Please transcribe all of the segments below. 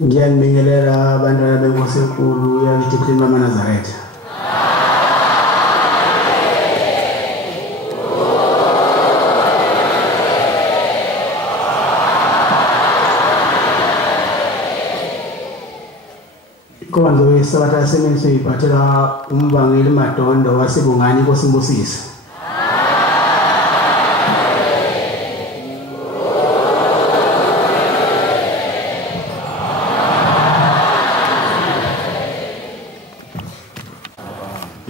Ngiyanibingelela abantwana benkosi enkulu yakithi kuhleni mama Nazaretha. Konzo yesabatha semini siyiphathela umbangeli Madondo wasebungani inkosi Mbusisi.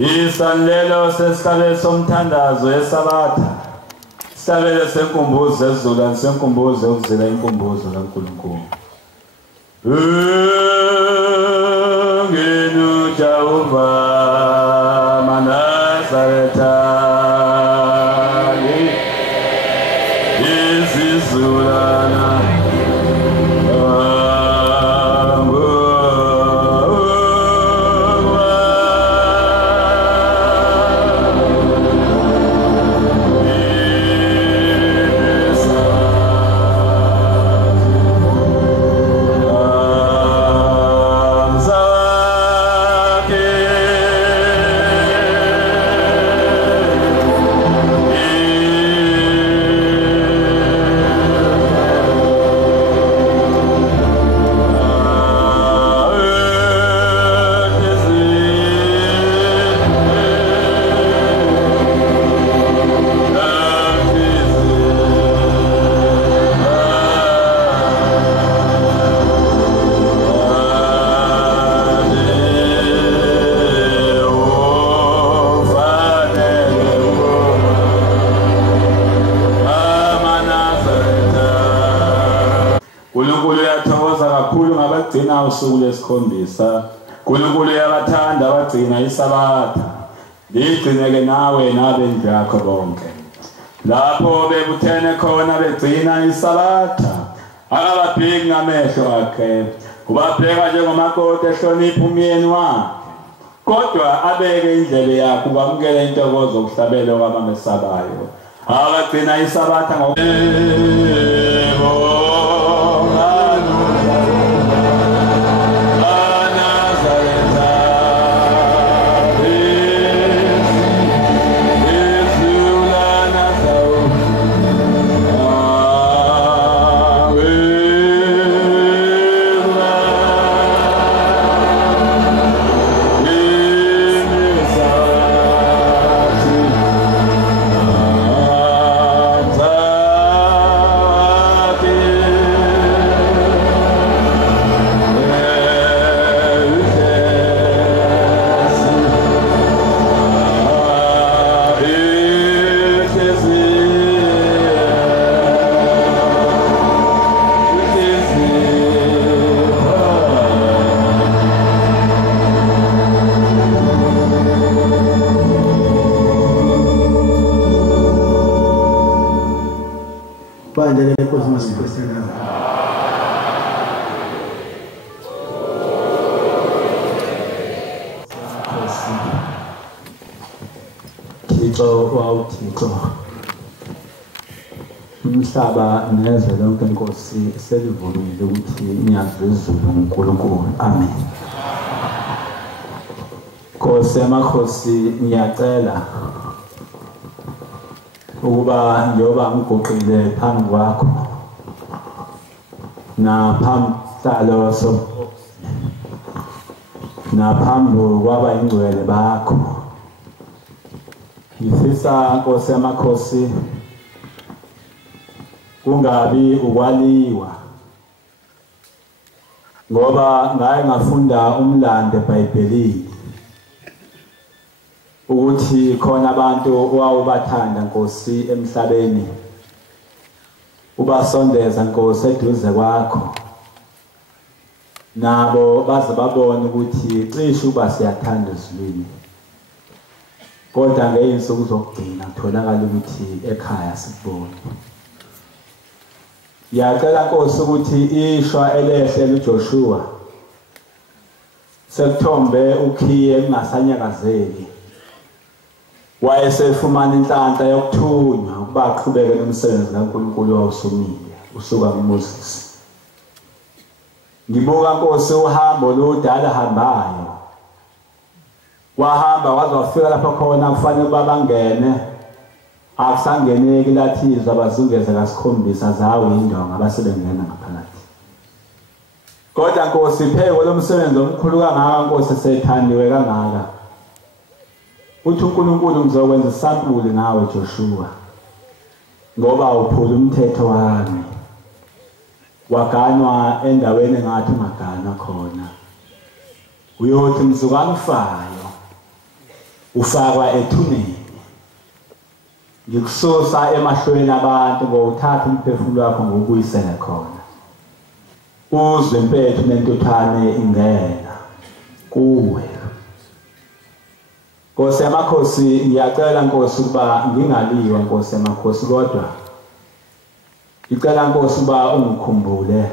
Isandlelo sesihlabelo somthandazo esabatha. Isabelo senkumbuzo ezizulwane senkumbuzo yokuzila inkumbuzo kaNkulunkulu. Ngenu Jehova Nazaretha izizulana gcina usuku lesikhombisa. Nkulunkulu yabathanda abagcina isabatha. Ligcineke nawe nabendlu yakho bonke. Lapho bebuthene khona begcina isabatha, akababheki ngamehlo akhe. Ubabheka njengomakoti ehlonipha umyeni wakhe. Kodwa abeke indlebe yakhe ukwamukela intokozo okuhlabela kwabamesabayo. Abagcina isabatha umhlaba nezwe lonke Nkosi selivumile ukuthi niyazwe izulu uNkulunkulu. Amen. Nkosi yamakhosi ngiyacela ukuba njoba ngiguqile phambi kwakho naphamhlalo naphambi kwabayingcwele bakho, ngifisa Nkosi yamakhosi kungabi ukwaliwa, ngoba ngaye ngafunda umlando eBhayibhelini ukuthi khona abantu owawubathanda Nkosi emhlabeni, ubasondeza Nkosi eduze kwakho, nabo baze babone ukuthi cishe uba siyathanda ezulwini, kodwa ngeyinsuku zokugcina kutholakala ukuthi ekhaya sikubone. Ngiyacela Nkosi ukuthi ishwa elehle luJoshua sekuthombe ukhiye kungasanyakazeli, wayesefumana inhlanhla yokuthunywa ukuba aqhubeke nomsebenzi kaNkulunkulu owawusumile usuka kuMoses. ngibuka Nkosi uhambo lodala hambayo wahamba waze wafika lapha khona kufanele babangene akusangeneki lathizwa bazungeze kasikhombisa zawo indonga abasebengena ngaphakathi kodwa Nkosi ipheko lomsebenzi omkhulu kangaka Nkosi sethandiwe kangaka uthi uNkulunkulu ngizokwenza isampuli ngawe Joshua ngoba uphula umthetho wami waganwa endaweni engathi ungaganwa khona uyothi mzukwane ufayo ufakwa ethuneni ngikususa emahlweni abantu ngokuthatha umphefumulo wakho ngokuyisela khona uzwe impethu nentuthane ingena kuwe Nkosi yamakhosi ngiyacela Nkosi ukuba ngingaliwa Nkosi yamakhosi kodwa ngicela Nkosi ukuba ungikhumbule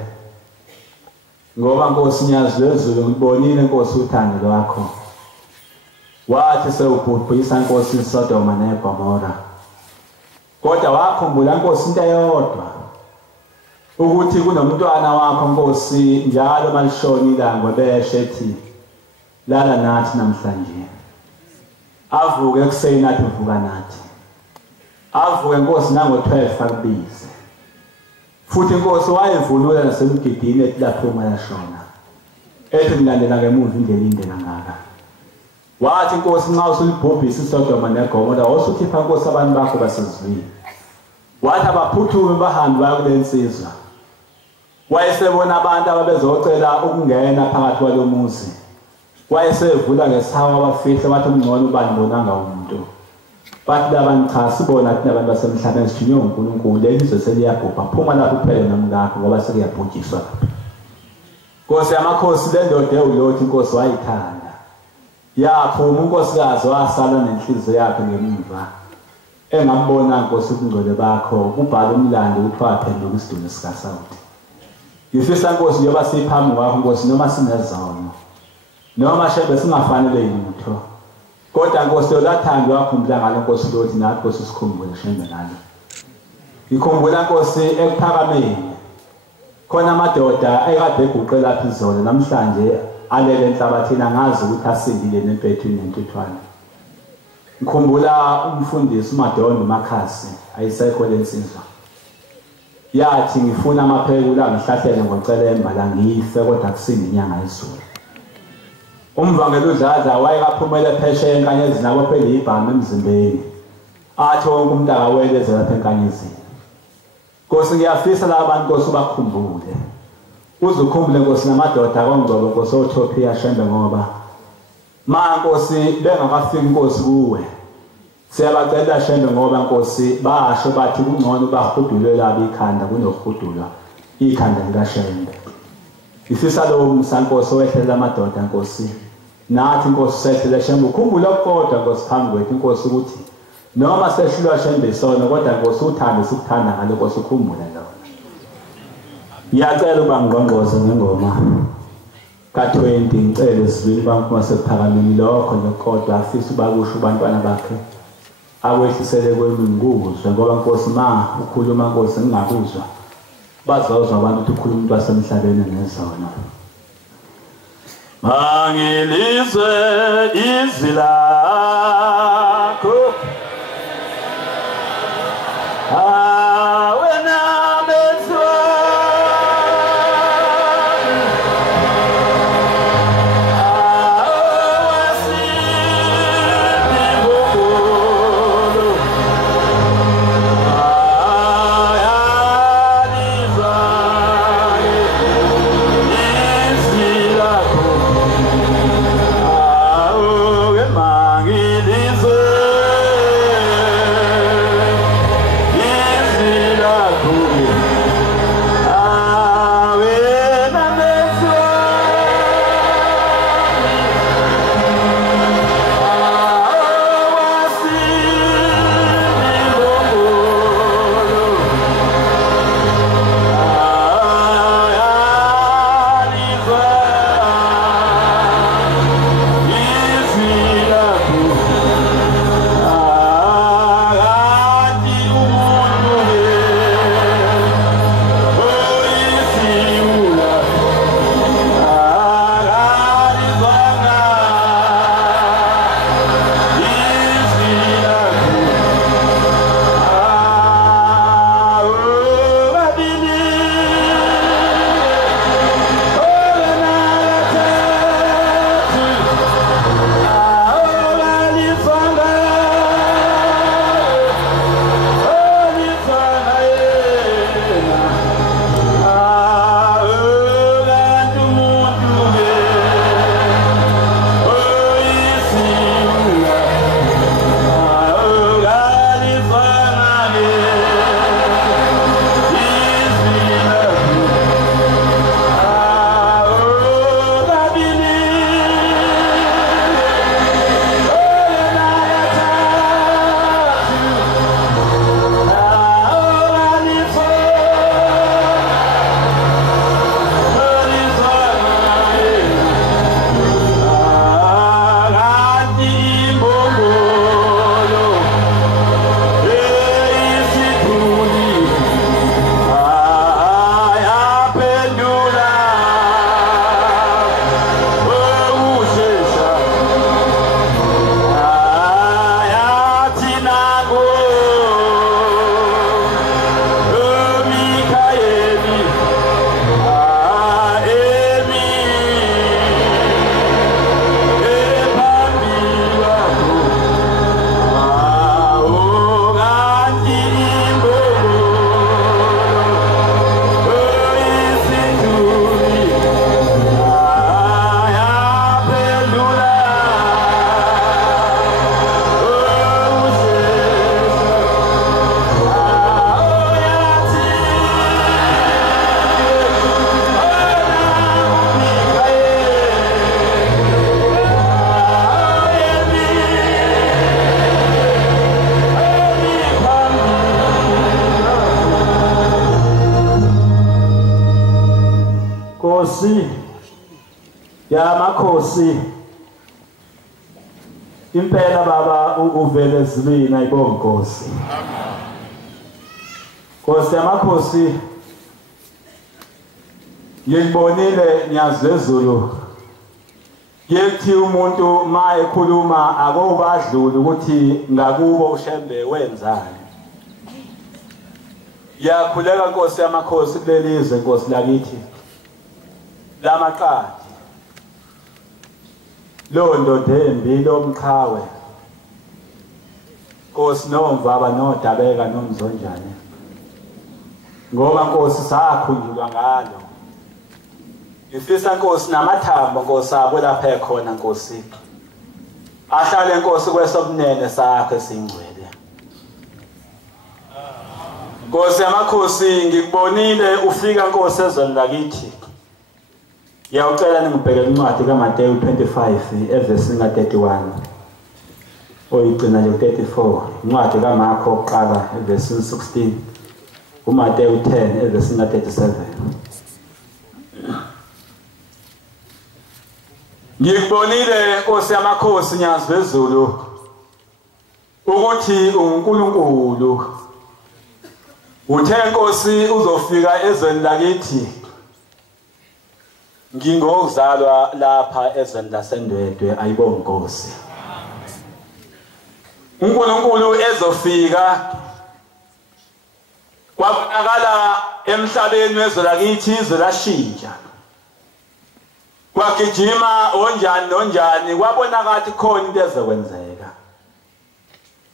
ngoba Nkosi nyazi lezulu ngibonile Nkosi uthando lwakho wathi sewubhubhisa Nkosi iSodoma neGomora kodwa wakhumbula Nkosi into eyodwa ukuthi kunomntwana wakho Nkosi njalo malishona ilanga beshe ethi lala nathi namhlanje avuke ekuseni athi uvuka nathi avuke Nkosi nango-12 akubize futhi Nkosi wayevulula nasemgidini ethi lapho mayashona ethi ngilandela ngemuva indlela inde kangaka wathi Nkosi nxa usulibhubhisa iSodoma neGomora wasukhipha Nkosi abantu bakho basezulwini wathi abaphuthume bahambe baye kule nsizwa wayesebona abantu ababezocela ukungena phakathi kwalo muzi wayesevula ngesawa abafihle wathi ungcono ubani bonanga umuntu bathi labantu cha sibona thina abantu basemhlabeni sithinywe uNkulunkulu lelizwe seliyabhubha phuma lapho uphele nomngakho ngoba sekuyabhujiswa lapha Nkosi yamakhosi le ndoda ewulothi Nkosi wayithanda yaphuma unkosikazi wasala nenhliziyo yakhe ngemuva engambona Nkosi ubungcwele bakho kubhala umlando ukuthi waphenduka isidumbu sikaSawuli ngifisa Nkosi njengoba siphambi kwakho Nkosi noma sinezono noma shebe singafanele yimutho kodwa Nkosi yolathando wakhumbula ngalo Nkosi lothi nathi Nkosi sikhumbule shembe nalo ikhumbula Nkosi ekuphakameni khona amadoda ekade eguqe lapha izolo namhlanje alele enhlabathini angazi ukuthi asindile nempethu nentuthwane ngikhumbula umfundisi uMadondo Makhasi ayisekho lensizwa yathi ngifuna amapheko la ngihlahlele ngocelemba la ngife kodwa kusindi inyanga yezulu umvangelo udladla wayekaphumela phesheya enkanyezini abaphele ibhamu emzimbeni athi wonke umuntu akaweleze lapha enkanyezini Nkosi ngiyafisa la abantu Nkosi ubakhumbule uzukhumbule Nkosi namadoda akongcobo Nkosi oTopia shembe ngoba Nkosi bengakafiki Nkosi kuwe siyabacela shembe ngoba Nkosi basho bathi kungcono bahudulwe labo ikhanda kunohudulwa ikhanda likaShembe ifisa lo msankosi owehlela amadoda Nkosi nathi Nkosi sehlela Shembe ukhumbula kodwa Nkosi phambi kwethu Nkosi ukuthi noma sehlulwa Shembe isono kodwa Nkosi uthande sikuthanda ngalo Nkosi ukhumbule lona ngiyacela ukuba ngqongqoze ngengoma ka-20 ngicela ezizwini bantu masephakameni lokho nokodwa afisa ubakusho abantwana bakhe awehlisele kwemi ngikuzwe ngoba Nkosi ma ukhuluma Nkosi ngingakuzwa bazozwa abantu ukuthi ukhuluma umuntu wasemhlabeni ngezono mangilizwe izwi lakho wena bezwa Is Nkosi yamakhosi impela baba uvele zibina ayibonge Nkosi. Nkosi yamakhosi ngibonile nyazezulu yethi umuntu ma ekhuluma akobadlula ukuthi ngakubo ushembe wenzani. Yakhuleka Nkosi yamakhosi kulelizwe Nkosi lakithi lamaqadi lo ndoda embi lomqhawe Nkosi nomvaba nodabeka nomzonjane ngoba Nkosi sakhunjulwa ngalo. Ngifisa Nkosi namathambo Nkosi akho lapha ekhona Nkosi ahlale Nkosi kwesobunene sakho esingcwele. Nkosi yamakhosi ngikubonile ufika Nkosi ezweni lakithi. Ngiyacela ningibhekele incwadi kaMateyu 25 evesi 31 oyigcina nje 34, incwadi kaMarko oqala evesi 16, uMateyu 10 evesi 37. Ngikubonile Nkosi yamakhosi nyazwezulu ukuthi uNkulunkulu uthe Nkosi uzofika ezweni lakithi ngingozalwa lapha ezweni laseNdwedwe ayibonge Nkosi. uNkulunkulu ezofika kwabonakala emhlabeni wezwe lakithi izwe lashintsha. Kwagijima onjani nonjani kwabonakala khona into ezokwenzeka.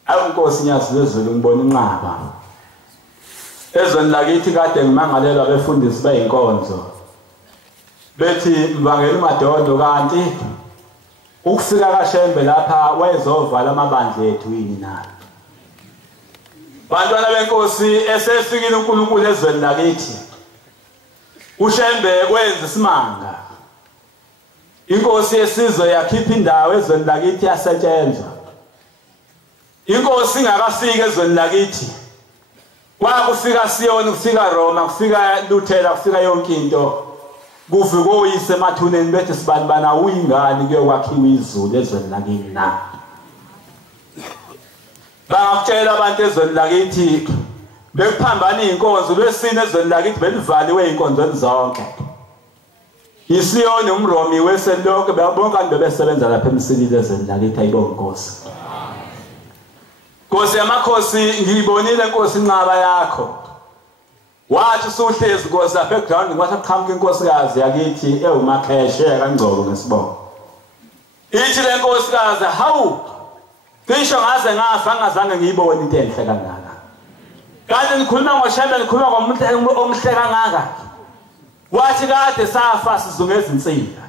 Awu Nkosi nyazwezulu ngibona inqaba. Ezweni lakithi kade ngimangalelwa abefundisi beyinkonzo. Bethi mvangela uMadondo kanti ukufika kaShembe lapha wayezovala amabandla ethu yini na. Bantwana beNkosi esefikile uNkulunkulu ezweni lakithi. uShembe wenza isimanga. Inkosi yesizwe yakhipha indawo ezweni lakithi yasetshenzwa. Inkosi ingakafika ezweni lakithi. Kwakufika Siyoni, kufika Roma, kufika Luthela, kufika yonke into. Kufika oyise emathuneni bethi sibanibana uyingani kuyokwakhiwa izulu ezweni lakini na. Bangakutshela abantu ezweni lakithi bekuphambana inkonzo lwesine ezweni lakithi belivaliwe inkonzweni zonke. ISiyoni umRomi weselonke bonke abantu bebesebenza lapha emsilile ezweni lakithi ayibonge Nkosi. Nkosi yamakhosi ngiyibonile Nkosi inqaba yakho. Wathi usuhlezi Nkosi lapha eground ngathi aqhamuka inkosikazi yakithi ewumakheshe kaNgcobo ngesibongo. Ithi le nkosikazi hawu ngisho ngaze ngafa ngazange ngiyibone into enhle kangaka. Kanti ngikhuluma ngoShembe ngikhuluma ngomuntu omhle kangaka. Wathi kade safa sizungeza insika.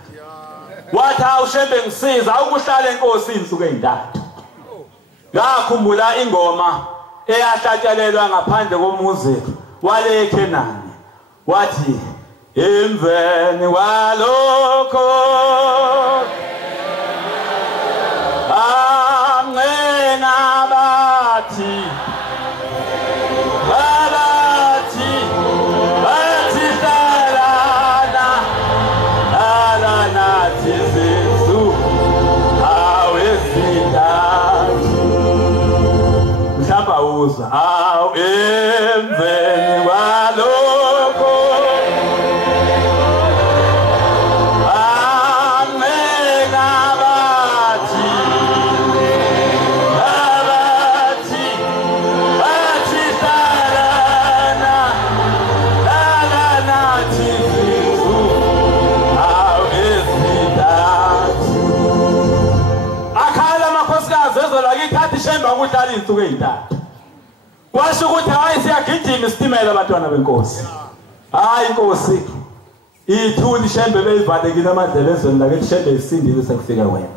Wathi awuShembe ngisiza ukuhlala enkosi insuku ezintathu. Ngakhumbula ingoma eyahlatshelelwa ngaphandle komuzi wale eKhenani. Wathi emveni walokho amngena bathi aw emveni walokho amena bathi salana nathi Jesu aw ezintathu. Akhala amakhosikazi ezolakithi athi Shembe akuhlala izinsuku ezintathu. Washo ukuthi hayi siyagijima isitimela abantwana beNkosi. Hayi Nkosi ithuli Shembe beyivalekile amadlela ezweni lakithi Shembe isindile sekufika wena.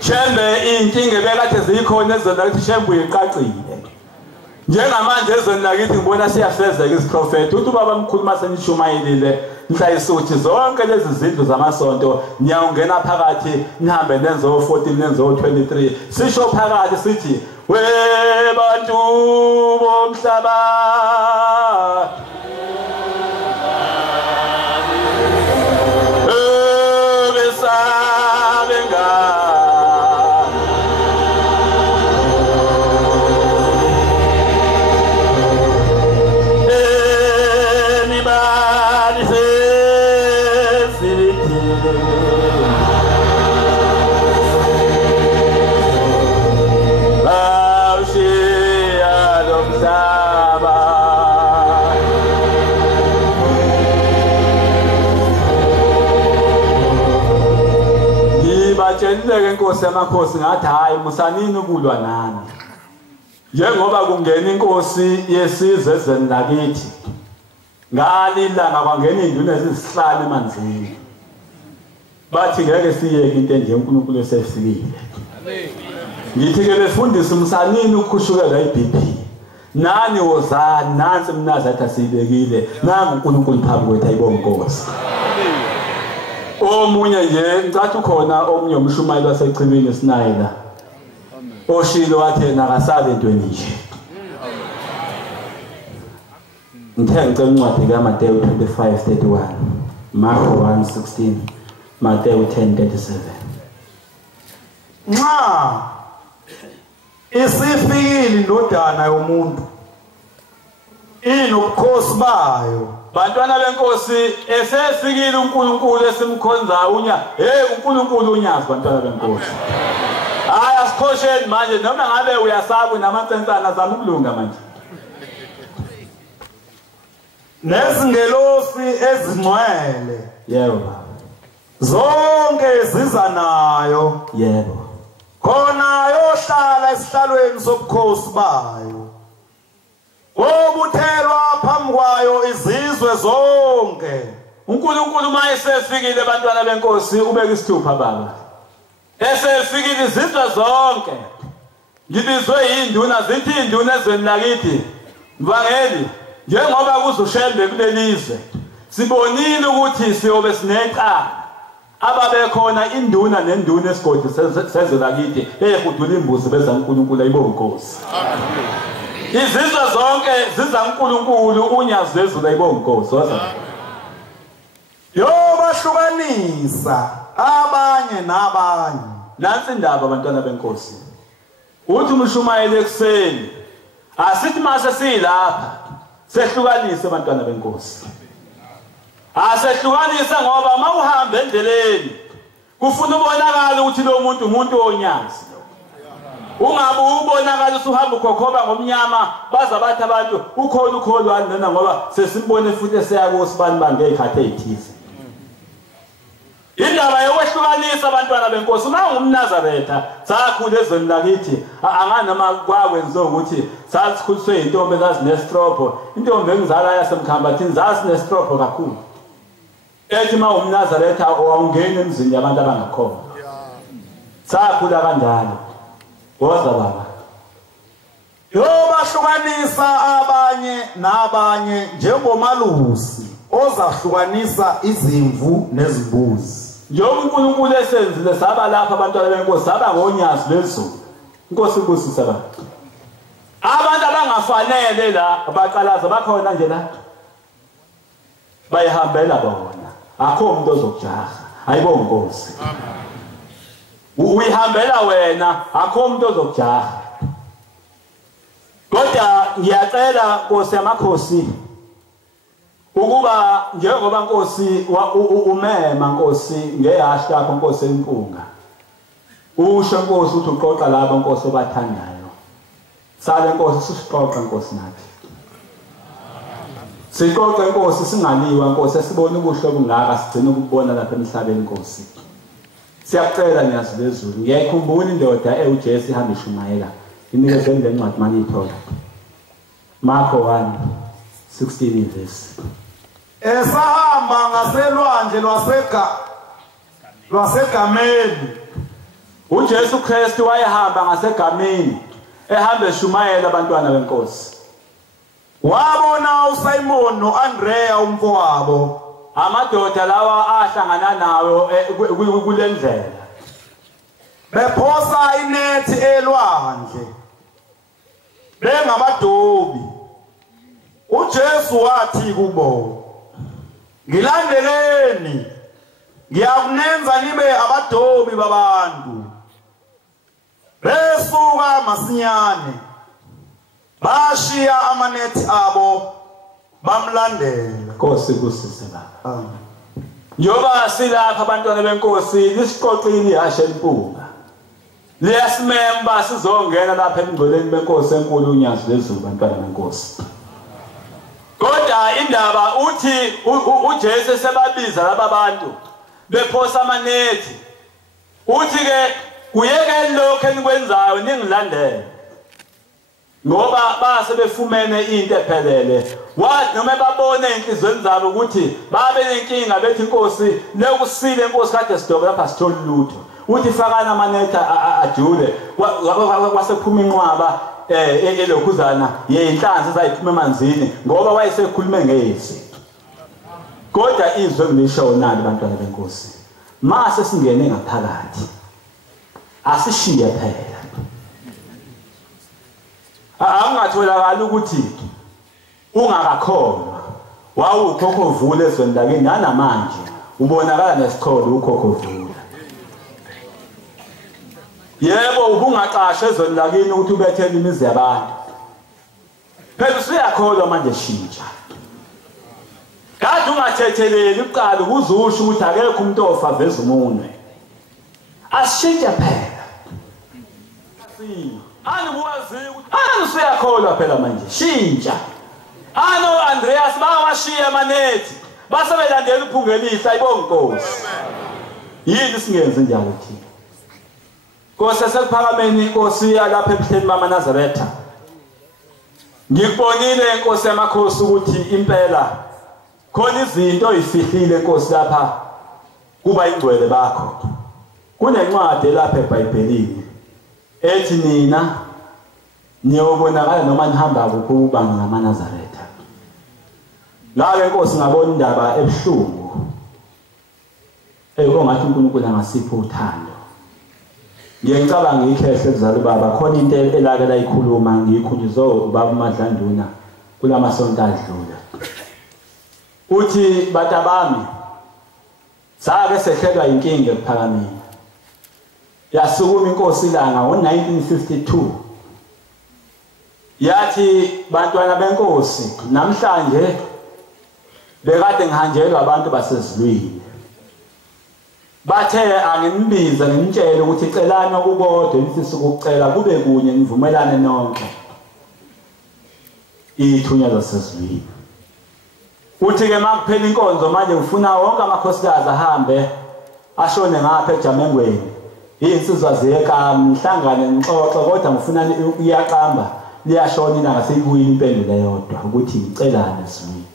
Shembe inkinga bekade zikhona ezweni lakithi Shembe uyiqaqile. Njengamanje ezweni lakithi ngibona siyafezeka isiprofeti uthi ubaba mkhuluma senishumayelile nhlayisuthi zonke lezi zindlu zamasonto niyawungena phakathi nihambe nenzo 14 nenzo 23 sisho phakathi sithi webantu bomhlaba ngibatshelile inkosi yamakhosi ngathi hayi musanini ukulwa nami njengoba kungena inkosi yesizwe ezweni lakithi ngalilanga kwangena induna ezisihlanu emanzini bathi ngeke siyeke into enje uNkulunkulu esefikile ngithi ke befundisa umsanini ukukhushukela iBP nani wozani nansi mnazathi asibekile nangu uNkulunkulu phambi kwethu ayibonge inkosi omunye nje ngicathi ukhona omunye umshumayeli wasechibini esinayela oshilo wathi nakasale entweni nje ngithe ngicela incwadi kaMateyu 25:31 Marko 1:16 Mateyu 10:37 nxa isifikile indodana yomuntu inobukhosi bayo bantwana benkosi esesikile uNkulunkulu esimkhonza uNkulunkulu unyazi bantwana benkosi hayi asikhosheni manje noma ngabe uyasaba namatsensana zama ukulunga manje nezingelosi ezingcwele yebo baba zonke ziza nayo yebo khona yohlala esihlalweni sobukhosi bayo obuthelwa phambi kwayo izizwe zonke uNkulunkulu mayesefikile bantwana benkosi ubeka isithupha baba esefikile izizwe zonke ngibizwe induna zithi induna ezweni lakithi mvangeli njengoba kuzoshembe kulelizwe sibonile ukuthi siyobe sinecala ababekhona induna nenduna esigodi sezwe lakithi ehudula imbuzi beza uNkulunkulu ayibonge inkosi izizwe zonke ziza uNkulunkulu unyazi lezulu ayibonge inkosi waza yobahlukanisa abanye nabanye nansi indaba abantwana benkosi uthi umshumayeli ekseni asithi mase silapha sehlukanise abantwana benkosi asehlukanise ngoba mawuhamba endleleni kufuna ubonakala ukuthi lo muntu umuntu onyazi ungabe ubonakala usuhamba ukhokhoba ngomnyama baza bathi abantu ukholwani nana ngoba sesimbone futhi eseyakosibani bangekhathe ezithize indaba yokwehlukanisa abantwana benkosi mangumnazaretha sakhule ezweni lakithi anganoma kwakwenziwa ukuthi sasikhuliswe intombi ezazinestropo intombi engizala yasemkhambathini zazinestropo kakhulu ethi mangumnazaretha awungeni emzini yabantu abangakhona sakhula kanjalo woza baba yobahlukanisa abanye nabanye njengomalusi ozahlukanisa izimvu nezimbuzi njengoba uNkulunkulu esenzile saba lapha abantwana benkosi saba ngonyazi lezulu inkosi ibusisa abantu abangafanele la abaqalaza bakhona nje la bayihambela bona akho umuntu ozokujaha ayibonge inkosi uyihambela wena akho umuntu ozokujaha kodwa ngiyacela Nkosi yamakhosi ukuba njengoba Nkosi umema Nkosi ngehasha lapho Nkosi empunga usho Nkosi uthi uqoqa laba Nkosi obathandayo sale Nkosi sisiqoqa Nkosi nathi siqoqa Nkosi singaliwa Nkosi esibone ubuhle obungaka sigcina ukubona lapha emhlabeni Nkosi siyacela nyazi lezulu ngiyayikhumbula indoda uJesu ihamba ishumayela inikeze le ncwadi manje ithola Marko 1:16 verse esahamba ngaselwandle lwaseGameli uJesu Kristu wayehamba ngaseGameni ehamba eshumayela abantwana benkosi wabona uSimon noAndrea umfowabo amadoda lawa ahlangana nawo kulendlela bephosa inethi elwandle bengabadobi uJesu wathi kubo ngilandeleni ngiyakunenza nibe abadobi babantu besuka masinyane bashiya amanethi abo bamlandela Nkosi kusise baba njoba silapha abantwana benkosi lisiqoqile ihashe empunga liyasimemba sizongena lapha emgcoleni benkosi enkulu unyazi lezulu bantwana benkosi kodwa indaba uthi uJesu sebabiza laba bantu bephosa amanethi uthi ke kuyeke lokho enikwenzayo ningilandele ngoba base befumene into ephelele wathi noma babone inhlizweni zabo ukuthi babe nenkinga bethi inkosi lekusile inkosi kade sidobe lapha sithole lutho uthi fakana amanetha ajule wasephuma inqwaba elokhuzana yeinhlanzi ezayiphuma emanzini ngoba wayesekhulume ngezi kodwa izwe ngisho nani bantwana benkosi mase singene ngaphakathi asishiye phela angatholakala ukuthi ungakakholwa wawukhokho vule ezweni lakini nanamanje ubonakala nesicholo ukhokho vule yebo ubungaqashwe ezweni lakini ukuthi ubethele imizi yabantu phela usuyakholwa manje shintsha kade ungathetheleli uqala ukuzusho ukuthi akekho umuntu ofa veza umunwe asishintshe phela anibuwazi ukuthi usuyakholwa phela manje shintsha Andreas bawashiya amanethi basebelandela uphungelisa ayibonga inkosi yini singenze njalo thina Nkosi sekuphakameni inkosi yalapha ebuhleni bamaNazaretha ngikubonile inkosi yamakhosi ukuthi impela khona izinto oyifihlile inkosi lapha kuba ingcwele bakho kunencwadi lapha eBhayibhelini ethi nina niyobonakala noma nihamba kuphi ubanga ngamaNazaretha la inkosi ngabona indaba ebuhlungu ongathi uNkulunkulu angasipha uthando ngiyacabanga ikhehle kuzala ubaba khona into elake layikhuluma ngiyikhunjuzwe ubaba uMadlanduna kulamasonto adlula uthi batabami sake sehlelwa inkinga ephakameni yasukuma inkosi ilanga ngo1952 yathi bantwana benkosi namhlanje bekade ngihanjelwa abantu basezulwini bathe angimbiza ngimtshele ukuthi celana ukukodwa imfisa ukucela kube kunye nivumelane nonke ithunya lasezulwini uthi ke makuphela inkonzo manje ngifuna wonke amakhosikazi ahambe ashone ngapha eJamengweni insizwa ziyeka mhlangane ngixoxe kodwa ngifuna iyaqamba liyashona inanga seyibuyile impendulo eyodwa ukuthi ngicelane sizwini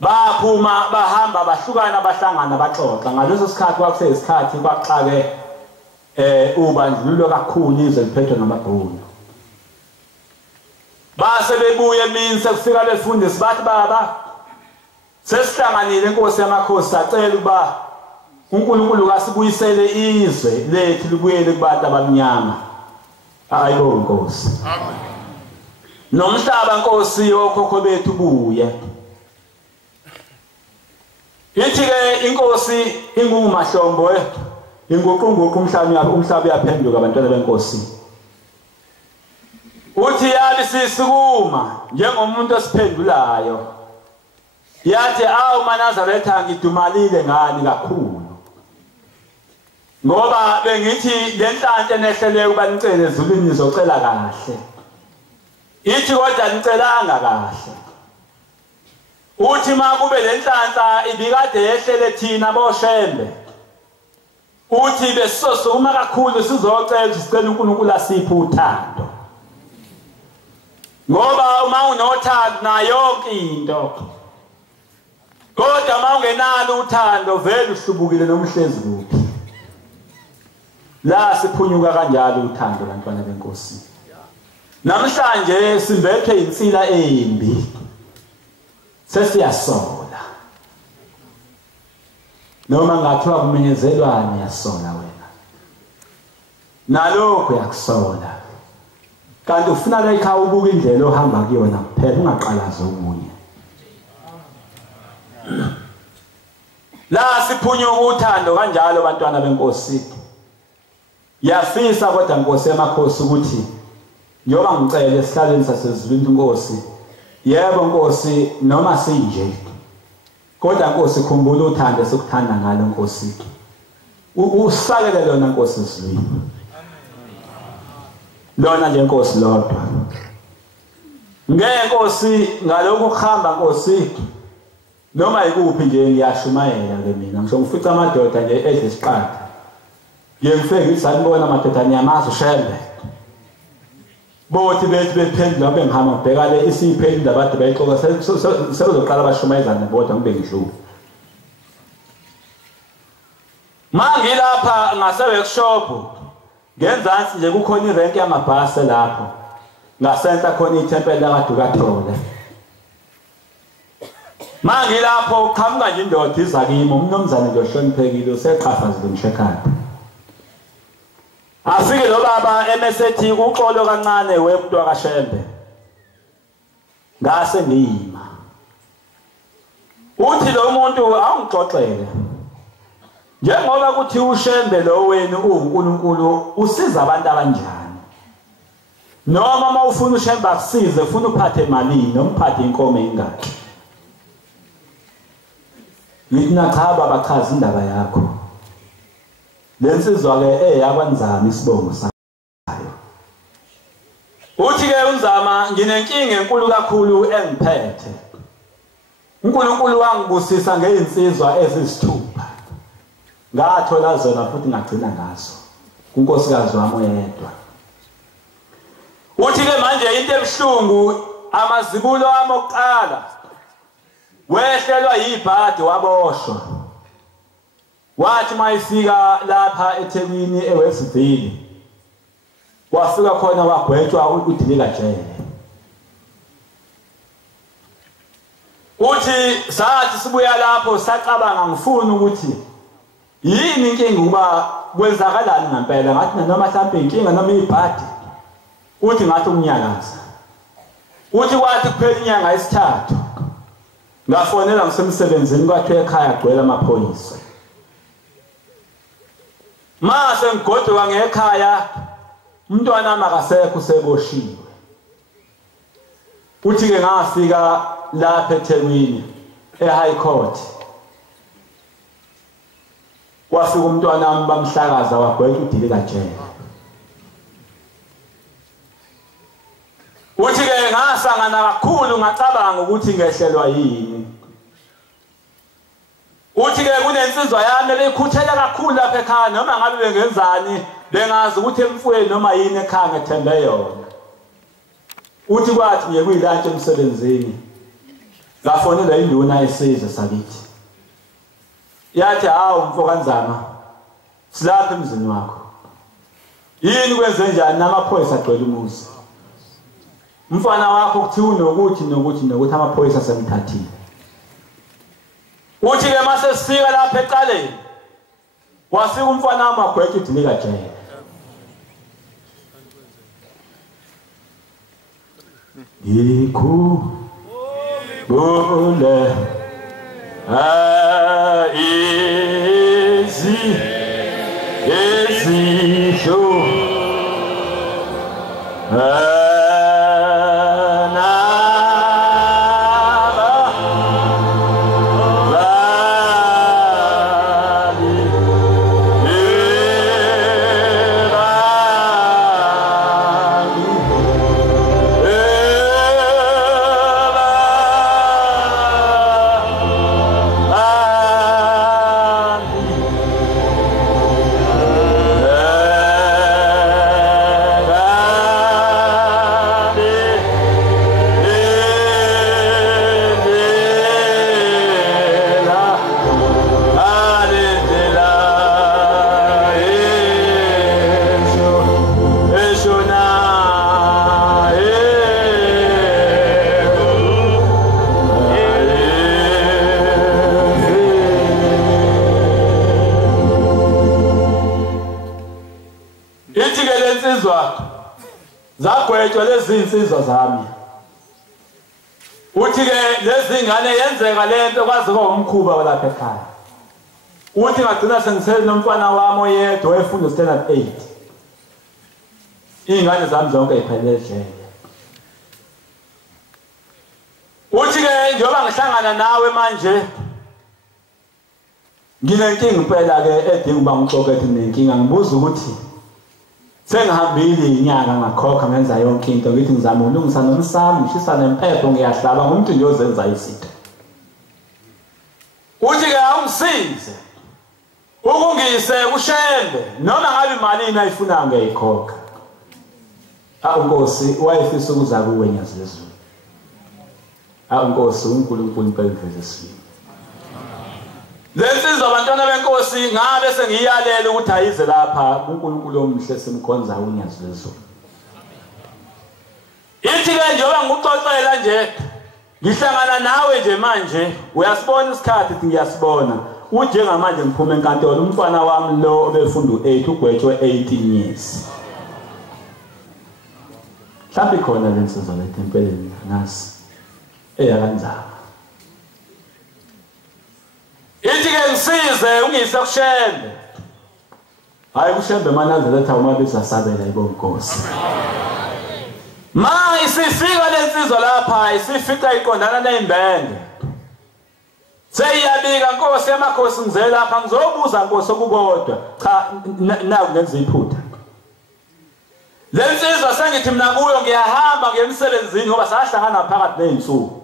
baphuma bahamba bahlukana bahlangana baxoxa ngaleso sikhathi kwakuseyisikhathi kwaxake ubandlululo kakhulu izwe liphethwe ngamabhunu base bebuye emini sekufika lefundisi bathi baba sesihlanganile inkosi yamakhosi sacela ukuba uNkulunkulu kasibuyisele izwe lethu libuyele kubantu abamnyama ayibonge inkosi amen nomhlaba inkosi yokhokho bethu buye ithi ke inkosi ingumahlombo inguqunguqu umhlaba uyaphenduka abantwana benkosi uthi yabi sisukuma njengomuntu osiphendulayo yathi awu maNazaretha ngidumalile ngani kakhulu ngoba bengithi lenhlanhla nehlele ukuba nicele ezulwini nizocela kahle ithi kodwa nicelanga kahle uthi makube lenhlanhla ibikade yehlele thina boshembe uthi besizosukuma kakhulu sizocela sicela uNkulunkulu asiphe uthando ngoba uma unothando na yonke into kodwa uma ungenalo uthando vele uhlubukile nomhlezi kuphi la siphunyuka kanjalo uthando bantwana benkosi namhlanje simbethwe insila embi sesiyasola noma ngathiwa kumenyezelwane yasola wena nalokho yakusola kanti ufuna la ikhaya ubuka indlela ohamba kuyona kuphela ungaqalaza omunye la siphunyuka uthando kanjalo bantwana benkosi yafisa kodwa inkosi yamakhosi ukuthi njoba ngicela esihlalweni sasezulwini inkosi yebo nkosi noma sinje kodwa inkosi khumbula uthando sikuthanda ngalo nkosi usakele lona nkosi ezulwini lona nje inkosi lodwa ngeke nkosi ngalokho kuhamba nkosi noma ikuphi nje ngiyashumayela ke mina ngisho ngifica amadoda nje edle isiqatha ngiyengifike ngithi sanibona amadoda nyamaza ushembe bothi bethi bephendula bengihamba ngibheka le isiphendula abantu bayixoxa sezoqala abashumayezana bodwa ngibe ngidlula mangilapha ngase-workshop ngenzansi nje kukhona irenki yamabhasi lapho ngasenta khona ithempeli lakaDukathole mangilapho qhamuka nje indoda iza kimi umnumzane nje ohloniphekile useqhafazile ngishekhaya afike lo baba emesethi uxolo kancane wemuntu wakashembe ngase ngiyima uthi lo muntu awungixoxele njengoba kuthi ushembe lo wenu uNkulunkulu usiza abantu abanjani noma uma ufuna ushembe akusize ufuna uphathe malini noma uphathe inkomo engaki Yithina cha baba chaza indaba yakho lensizwa ke eyakwanzama isibongo sayo uthi ke unzama nginenkinga enkulu kakhulu engiphethe uNkulunkulu wangibusisa ngeinsizwa ezisithupha ngathola zona futhi ngagcina ngazo kunkosikazi wami oyedwa uthi ke manje into ebuhlungu amazibulo ami okuqala wehlelwa yibhadi waboshwa wathi mayifika lapha eThekwini eWestville wafika khona wagwetshwa udilika jele uthi sathi sibuya lapho sacabanga ngifuna ukuthi yini inkinga uba kwenzakalani ngempela ngathi noma mhlawumbe inkinga noma ibhadi uthi ngathi umnyakaza uthi kwathi kuphela inyanga yesithathu ngafonela ngisemsebenzini kwathi ekhaya agcwele amaphoyisa mase ngigodoka ngekhaya umntwana makasekho seboshiwe uthi ke ngafika lapha eThekwini eHigh Court wafika umntwana wami bamhlakaza wagwetshwa udilika jele uthi ke ngasangana kakhulu ngacabanga ukuthi ngehlelwa yini uthi ke kunensizwa yami ebekhuthela kakhulu lapha ekhaya noma ngabe bengenzani bengazi ukuthi emfweni noma yini ekhaya ngethembe yona uthi kwathi ngiye kuyilantshi emsebenzini ngafonela induna yesizwe sakithi yathi hawu mfokanzama silapha emzini wakho yini kwenze njani namaphoyisa agcwele umuzi umfana wakho kuthi nokuthi amaphoyisa semthathile uthi ke mase sifika lapha eqaleni wafika umfana wami wagwetshwa udilika jele Bule easy show zagwetshwa lezi insizwa zami uthi ke lezi ngane yenzeka lento kwaze kwawumkhuba walapha ekhaya uthi ngagcina sengisele nomfana wami oyedwa efunda standard 8 ingane zami zonke iphelele jele uthi ke njengoba ngihlangana nawe manje nginenkinga impela ke edinga uba ngixoxe nenkinga ngibuza ukuthi sengihambile inyanga ngakhokha ngenza yonke into ngithi ngizama ulungisa nomsamo ngishisa nempepho ngiyahlaba ngumuntu nje ozenza izinto uthi ke awungisize ukungise ushembe noma ngabe imali ayifuna ngiyayikhokha. Nkosi wayefisa ukuza kuwe Nyazizwe. Nkosi uNkulunkulu impela iveze lensizwa abantwana benkosi ngabe sengiyalela ukuthi ayize lapha uNkulunkulu omhle simkhonza uNyazizwe. Ithi ke njengoba ngikuxoxela nje ngihlangana nawe nje manje uyasibona isikhathi ngiyasibona uje ngamanje ngiphuma enkantolo umfana wami lo obefunda u8 ugwetshwe 18 years. Mhlawumbe khona lensizwa lethu empeleni nasi eyakanjani. Ithi ke ngisize ungise kushembe. Hayi kushembe Manazaretha uma besasabela ibonkosi. Ma isifika lensizwa lapha isifika iqondana nezimbenge. Seyiyabika Nkosi emakhosi ngizela lapha ngizobuza Nkosi okukodwa. Cha naku ngenza iphutha. Lensizwa sengithi mina kuyo ngiyahamba ngemsebenzini ngoba sahlangana phakathi nezinsuku.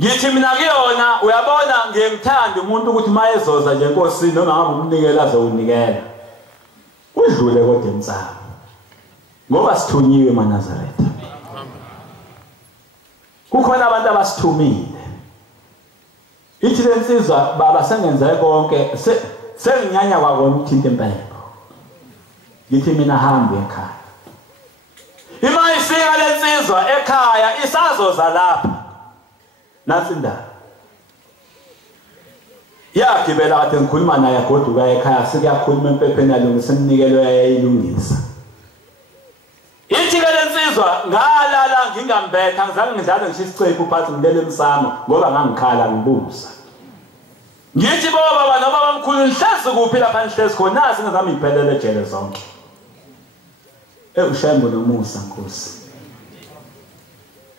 Ngithi mina kuyona uyabona ngiyengithanda umuntu ukuthi mayezoza nje Nkosi noma ngabe umnikela azowunikela. Udlule kodwa emsamo. Ngoba sithunyiwe Manazaretha. Kukhona abantu abasithumile. Ithi lensizwa baba sengenze konke senginyanya kwakona ukuthinta impela. Ngithi mina hambe ekhaya. Ima ifika lensizwa ekhaya isazoza lapha. Nansi indaba. Yagibela kade ngikhuluma naye agoduka ekhaya sikuyakhuluma empepheni yalungisa imnikelo yayilungisa. Ithi ke lensizwa ngalala ngingambetha ngizange ngidlale ngisho isicephu phansi ngilele emsamo ngoba ngangikhala ngibuza. Ngithi baba noma bamkhulu nihlezi kuphi lapha nihlezi khona nasi ngizama iphelele ejele zonke. Ushembe nomusa Nkosi.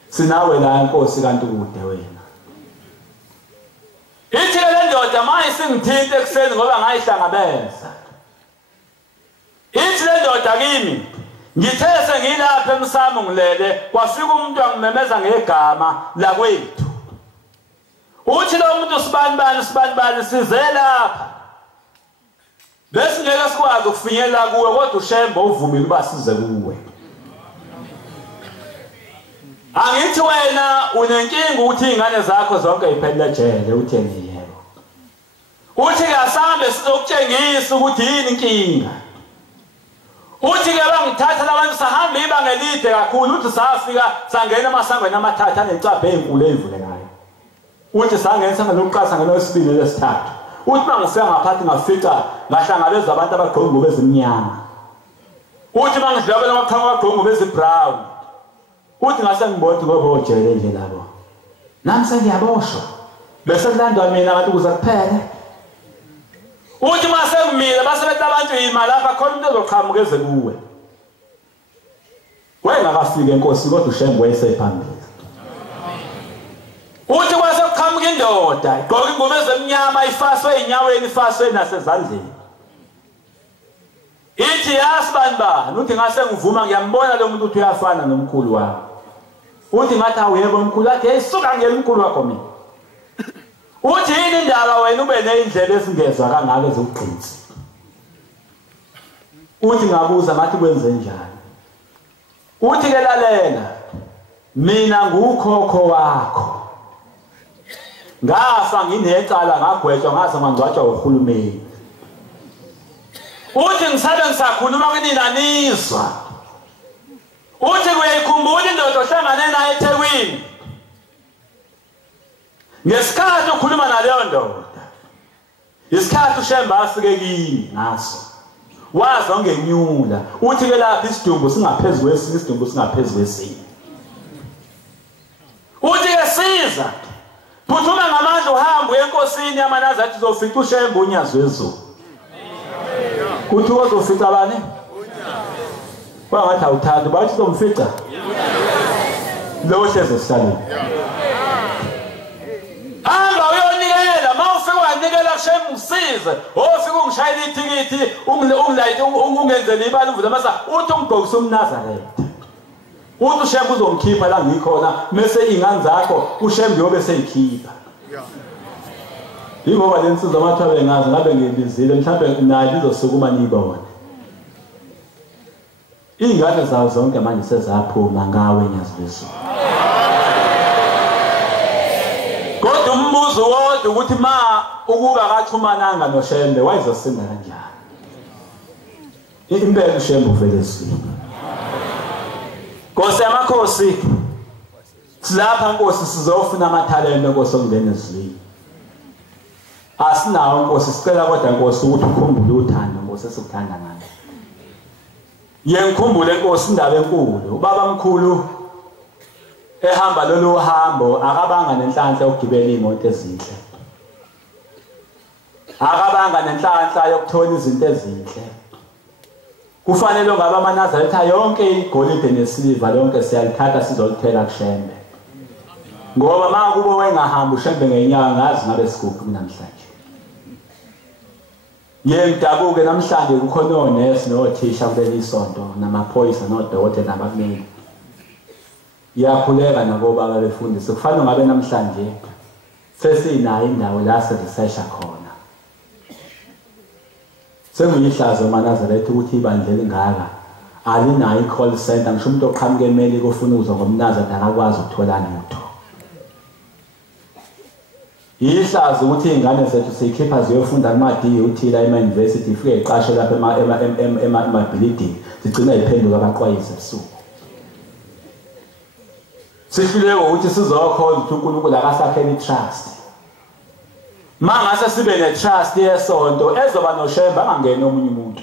Sinawe la Nkosi kanti kude wena. Ithi le ndoda manje singithinte ekseni ngoba ngayihlangabeza. Ithi le ndoda kimi ngithe sengilapha emsamo ngilele kwafika umuntu angimemeza ngegama la kwethu. Uthi lo muntu sibani size lapha. Bese ngeke sikwazi ukufinyelela kuwe kodwa ushembe uvumile uba size kuwe. Angithi wena unenkinga ukuthi izingane zakho zonke iphelele ejele uthi yebo. Uthi ke asambe sizokutshengisa ukuthi yini inkinga. Uthi ke bangithatha labantu sahamba ibanga elide kakhulu uthi safika sangena emasangweni amathatha anencaphe ezinkulu ezivulekayo. Uthi sangena sangalokuqasa ngelesibili lesithathu. Uthi mangifika ngaphathi ngafica ngahlangabeza abantu abagqoka ingubo ezimnyama. Uthi mangidlabela amakhanga abagqoka ingubo ezibrown. Uthi ngase ngibona ngoba ojele nje labo. Nami sengiyaboshwa. Bese kulandwa mina abantu kuze kuphele. Uthi mase ngimile base bethu abantu imali lapha khona umuntu ezoqhamukeze kuwe. Wengakafika Nkosi kodwa ushembe wayesephambili. Uthi kwase kuqhamuka indoda igqoka ingubo ezimnyama ifaswe enyaweni ifaswe nasezandleni. Ithi yasibani uthi ngase ngivuma ngiyambona lo muntu uthi uyafana nomkhulu wami. Uthi ngathi awuyebo umkhulu athi eyisuka ngeke umkhulu wakho mina. Uthi yini indaba wena ube neindlela ezingezwa kangaka ezokuqinisa. Uthi ngabuza ngathi kwenze njani. Uthi ke lalela mina ngukhokho wakho. Ngafa nginecala ngagwetshwa ngase ngangcwatshwa uhulumeni. Uthi ngisabe ngisakhuluma kunina nizwa. Uthi kuyayikhumbula indoda ohlangane naye eThekwini. Ngesikhathi ukhuluma naleyo ndoda. Isikhathi ushemba afike kimi ngaso. Waza ngenyula. Uthi ke lapha isidumbu singaphezulu kwesinye isidumbu singaphezulu kwesinye. Uthi ke siza. Phuthuma ngamandla uhambe enkosini yaManazaretha uzofica ushembe uNyazizwe. Kuthi uzofica abane? Wangathi awuthanda bathi uzomfica. Lo hleze sihlale. Hamba uyonikela mawufika wanikela kushembe usize. Ofika ungishayela ithikithi ungilayithe ungenzele ibali uvule masa uthi ungibhokisa uMnazaretha. Uthi ushembe uzongikhipha la ngikhona bese ingane zakho ushembe yobe seyikhipha. Yingoba le nsizwa amathiwa bengazi ngabe ngibizile mhlawumbe nayo izosukuma niyibone. Iy'ngane zawo zonke manje sezaphuma ngawe Nyazibizo. Kodwa umbuzo wodwa ukuthi ma ukuba akaxhumananga noShembe wayezosinda kanjani? Impela uShembe uvele ezweni. Nkosi yamakhosi, silapha Nkosi sizofuna amathalente Nkosi okungena ezweni. Asinawo Nkosi, sicela kodwa Nkosi ukuthi ukhumbule uthando Nkosi esikuthanda ngalo. Ngikhumbule Nkosi indaba enkulu, ubaba mkhulu ehamba lolu hambo akabanga nenhlanhla yokugibela imoto ezinhle. Akabanga nenhlanhla yokuthola izinto ezinhle. Kufanele ngabe amaNazaretha yonke igolide nesiliva lonke siyalithatha sizolithela kuShembe. Ngoba makubo wengahamba uShembe ngenyanga ngazi ngabe siguphi namhlanje. Ngidabuke namhlanje kukhona onesi nothisha kuleli isonto namaphoyisa nodokotela nabameli. Iyakhuleka nakuba befundisa kufanele ngabe namhlanje sesinayo indawo la sirisesha khona. Sengiyihlazo amaNazaretha ukuthi ibandla elingaka alinayo i-call center ngisho umuntu oqhamuke emeli kufuna uzwa ngomNazaretha akakwazi ukuthola lutho. Yihlazo ukuthi izingane zethu siyikhipha ziyofunda kuma-DUT la ema-university ifike iqashe lapha ema-building zigcina iphenduka abaqwayisi ebusuku. Sihluleke ukuthi sizokhonza ukuthi uNkulunkulu akasakhele i-trust. Mangase sibe ne-trust yesonto ezoba noShembe angangeni omunye umuntu.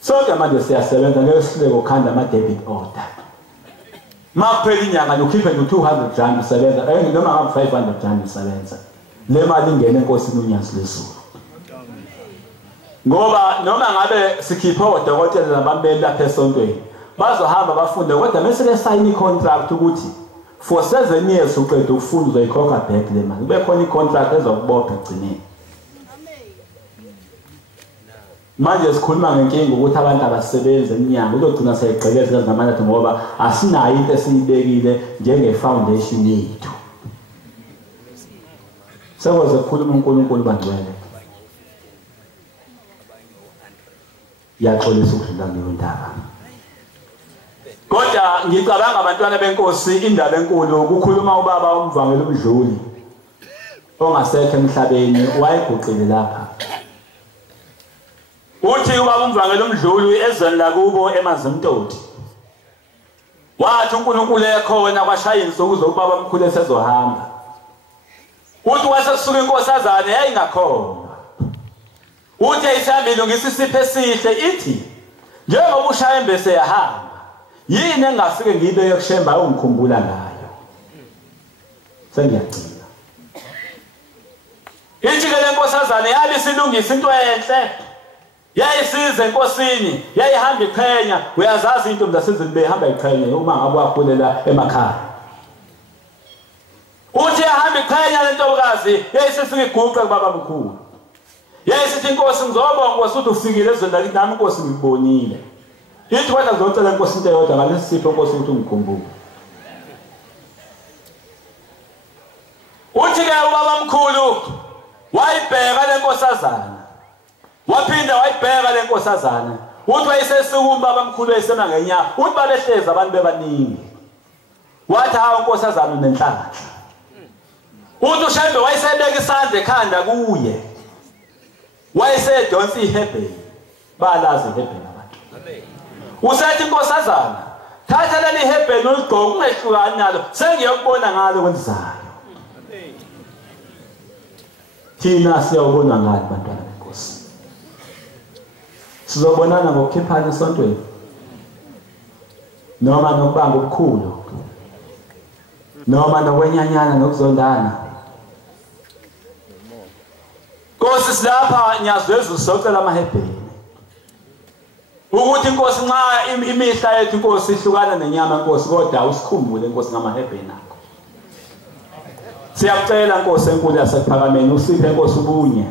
Sonke manje siyasebenza ngeke sihluleke ukukhanda ama-debit order. Makuphela inyanga ukhiphe no-200 usebenza noma ngabe 500 usebenza. Le mali ingene enkosini uNyazibizo. Ngoba noma ngabe sikhipha odokotela nabameli lapha esontweni bazohamba bafunde kodwa mase ke sign i-contract ukuthi for 7 years uqeda ukufunda uzoyikhokha back le mali. Kube khona i-contract ezokubopha egcineni. Manje sikhuluma ngenkinga ukuthi abantu abasebenza eminyango uzogcina seyigqekeza ngamanani ngoba asinayo into esiyibekile njenge-foundation yethu. Sekwazi ukukhuluma uNkulunkulu bangcwele. Yaxolisa ukudlula kuleyo ndaba. Kodwa ngicabanga abantwana benkosi indaba enkulu ukukhuluma ubaba uMvangeli uMdluli ongasekho emhlabeni wayeguqile lapha. Uthi ubaba uMvangeli uMdluli ezweni lakubo eMazimtoti. Wathi uNkulunkulu ekhona kwashaya insuku zobaba omkhulu esezohamba. Uthi wasesuka inkosazana yayingakhona. Uthi ayisambile ngisisiphe esihle ithi njengoba uShembe seyahamba yini engafike ngibeke kuShembe ungikhumbula ngayo. Sengiyacina. Ithi ke le nkosazana yabe silungisa into enhle. Yayisiza enkosini, yayihamba iqhenya, uyazazi into mntasizini behamba iqhenya uma ngabe wakhulela emakhaya. Uthi yahamba iqhenya lentokazi, yayisifika iguqe kubaba mkhulu. Yayisithi inkosi ngizobonga Nkosi ukuthi ufikile ezweni lakithi nami Nkosi ngibonile. Ithi wena ngizocela inkosi into eyodwa ngalesi sipho Nkosi ukuthi ungikhumbule. Uthi ke ubaba mkhulu wayibheka le nkosazana. Waphinda wayibheka le nkosazana. Uthi wayesesukuma baba mkhulu esema ngenyama. Uthi babehleza abantu bebaningi. Wathi hawo nkosazana nenhlanhla. Uthi uShembe wayesebeka isandla ekhanda kuye. Wayesedonsa iHebheni. Balazi iHebheni abantu. Amen. Usathi inkosazana, thatha leli iHebheni uligqoke ungehlukani nalo. Sengiyokubona ngalo kwenzayo. Amen. Thina siyobona ngani bantwana benkosi. Sizobonana ngokukhiphana esontweni. Noma nokubanga ubukhulu. Noma nokwenyanyana nokuzondana. Nkosi silapha Nyazibizo socela amaHebheni. Ukuthi inkosi nxa imihla yethu inkosi ihlukana nenyama inkosi kodwa usikhumbule inkosi ngamaHebheni akho. Siyakucela inkosi enkulu yasePhakameni usiphe inkosi ubunye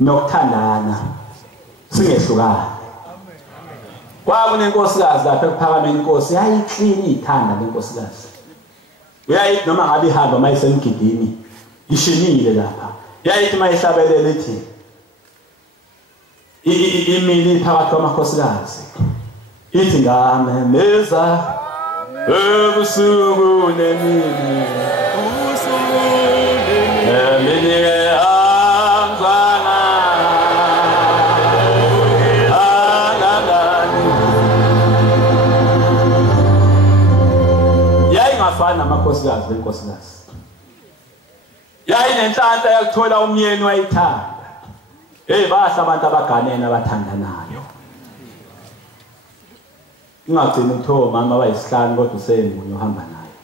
nokuthandana. Singehlukana. Kwakunenkosikazi lapha ePhakameni inkosi yayiklini ithanda lenkosikazi. uyayithi noma ngabe ihamba mayisemgidini ishinile lapha yayithi mayihlabelela ithi imini phakathi kwamakhosikazi ithi ngamemeza ebusuku nemini emini angana yayingafani namakhosikazi lenkosikazi yayinenhlanhla yakuthola umyeni wayithanda bahla abantu abaganene abathandanayo ingagcini kuthiwa mama bayisihlanu kodwa usemunye uhamba naye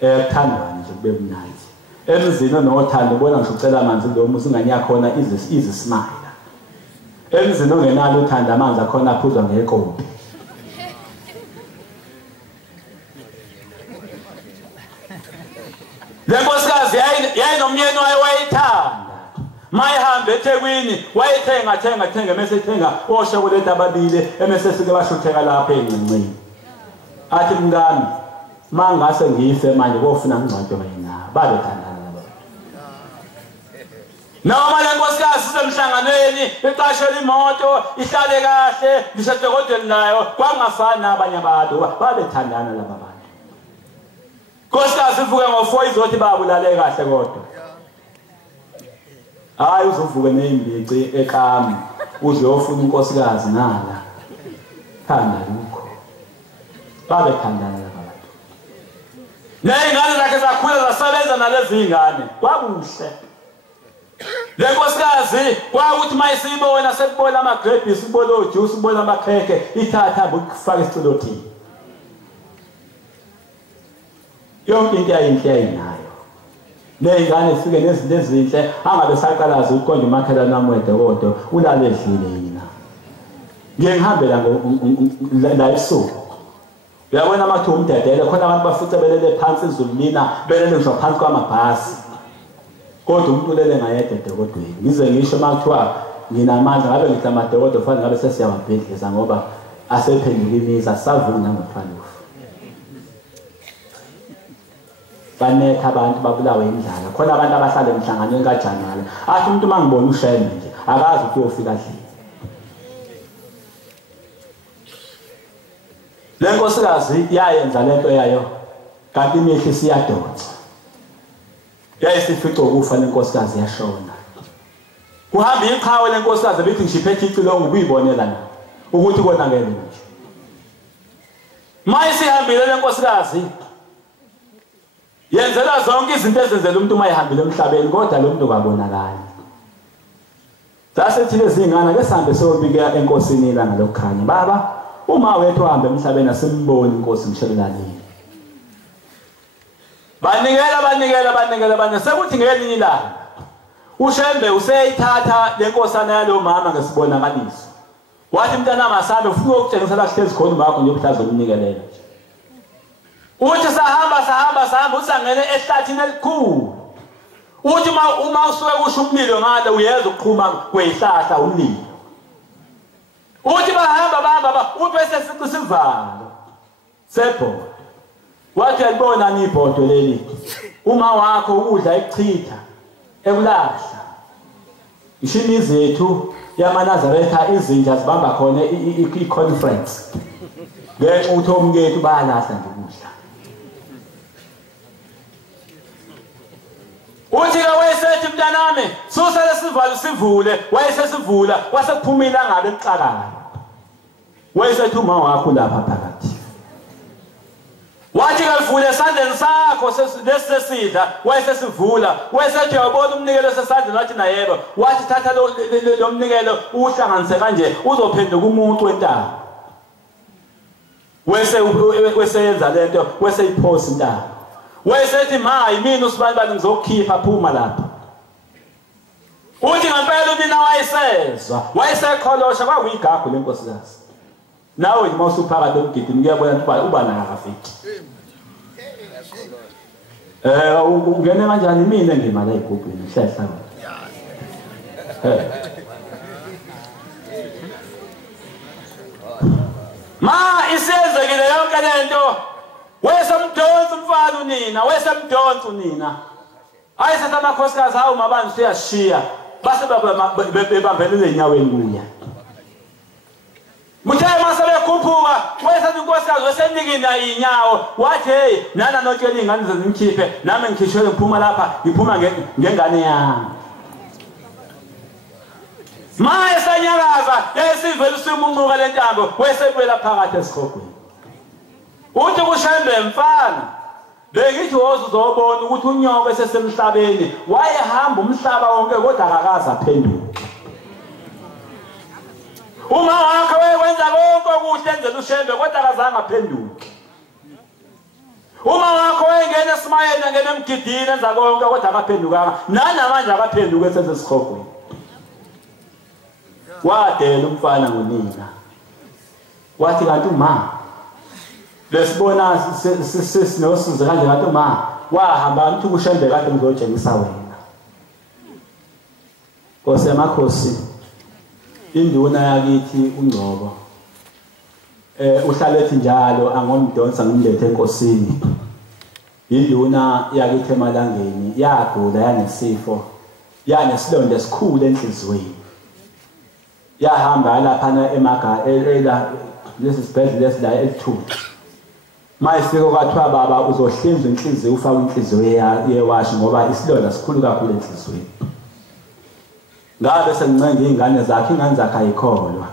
ekuthandana nje kube mnandi emzini onothando ubona ngisho ucela amanzi lo muzi ingane yakhona izismile emzini ongenalo uthanda amanzi akhona aphuzwa ngeqobi lenkosikazi yayinomyeni wayithanda mayihambe eThekwini wayithenga mase ethenga oshokoleti ababili emese sike bashutheka lapha eNcincini athi mngani mangase ngife manje kofuna ngcwatywe mina babethandana nabo noma lenkosikazi semhlanganweni iqashela imoto ihlale kahle ngisedokodweni nayo kwangafani nabanye abantu babethandana laba bantu nkosikazi ivuke ngo4 izothi babulale kahle kodwa hayi uzovuka nezimbici ekami uzofuna unkosikazi nala thanda lokho babethandana laba bantu nezingane zakhe zakhula zasebenza nalezi zingane kwakuhle lenkosikazi kwakuthi mayisibona sekubona amagrapes sibona ojuice sibona amakheke ithatha ukufaka isicolotini yonke into yayinayo nezingane sifike nezinto ezinhle angabe saqalaza uqonda umakhelwane wamwede kodwa ulale edlile yina ngihambela la esuku uyabona amathu umdedele khona abantu bafica belele phansi izulina belele ngisho phansi kwamabhasi kodwa umuntu ulele ngayedwa edokodweni ngize ngisho makuthiwa nginamandla ngabe ngithi amadokodo fanele ngabe sesiyawabhedleza ngoba asephenduka imizi asavuna ngaphandle banetha abantu babulawe indlala khona abantu abahlala emhlanganweni kaJanala athi umuntu mangibona ushayela nje akazi ukuthi uyofika endlini lenkosikazi yayenza lento yayo kanti imihla siyadonsa yayisifica ukufa lenkosikazi yashona kuhamba iqhawe lenkosikazi bethi ngishiphethe icilongo ukuyibonela na ukuthi konakele nje mayisihambile lenkosikazi yenzela zonke izinto ezenzela umuntu mayihambile emhlabeni kodwa lo muntu kabonakali sasethi lezingane ke sihambe siyobika enkosini ilanga lokukhanya baba uma wethu uhambe emhlabeni asimboni inkosi mshelelani banikela sekuthi ngelinye ilanga uShembe useyithatha lenkosana yalo mama ngesibonakaliso wathi mntana masami ufuna ukutshengisa la hlezi khona umakho nje ukuthi azomnikelela uthi sahamba usangene ehlathini elikhulu uthi uma usuke kusho umlilo ngale uyeza ukuqhuma kweyihlahla umlilo uthi bahamba ubese sivalo sebhodo wathi yalibona nibhodo leli uma wakho ukudla ekuchitha ekulahla ishini zethu yamaNazaretha izinja zibamba khona i-conference ngenxa ukuthi omkethu bayalahla nje ukudla uthi ke wayesethi mntanami susa lesivalo sivule wayesesivula wasekuphumila ngabe eqhakala wayesethi uma wakho lapha phakathi wathi kavule esandleni sakho lesisidla wayesesivula wayesethi yabona umnikelo sesandleni wathi na yebo wathi thatha lo mnikelo uhlanganise kanje uzophenduka umuntu wentaba weseyenza lento weseyiphosa intaba wayesethi mayi mina usibani ngizokukhipha phuma lapha uthi ngempela umina wayesezwa wayesekholosha kwakuyigagu lenkosikazi nawe nje mawusuphakathi emgidini ngiyabona ukuthi uba nayo akafiki ungene kanjani mina ngimala igubhini hlehla ma isenzekile yonke lento wesemdonsi umfana unina wesemdonsi unina ayisatha amakhosikazi hawu mabani siyashiya base bebambelele enyaweni kuya muthe masebe khuphuka wesathi inkosikazi wesenikina inyawo wathi hey nana notshela ingane zezimkhiphe nami ngikhishwe ngiphuma lapha ngiphuma ngengane yami maye sanyakaza yesivela usimunquka lentambo wesebuyela phakathi esikhogweni uthi kushembe mfana bengithi woza uzobona ukuthi unyoko esesemhlabeni wayehamba umhlaba wonke kodwa akakaza aphenduke uma wakhe wenza konke okuhle enzela ushembe kodwa akazange aphenduke uma wakhe wengena esimayeni angena emgidini enza konke kodwa akaphendukanga nanamanje akaphenduke esesesikhogweni wadela umfana ngonina wathi kanti uma lesibona sisinosize kanje kanti uma wahamba ngithi kushembe kade ngizotshengisa wena Nkosi yamakhosi induna yakithi uNgcobo uhlalethi njalo angomdonsa ngimlethe enkosini induna yakithi emalangeni yagula yanesifo yanesilonda esikhulu enhlizweni yahamba lapha emaga lesi sibhedlela esila elithuthi mayifika kwathiwa baba uzohlinzwa inhliziyo ufaka inhliziyo yewashi ngoba isilonda sikhulu kakhulu enhlizweni ngabe sengincenga izingane zakhe ayikholwa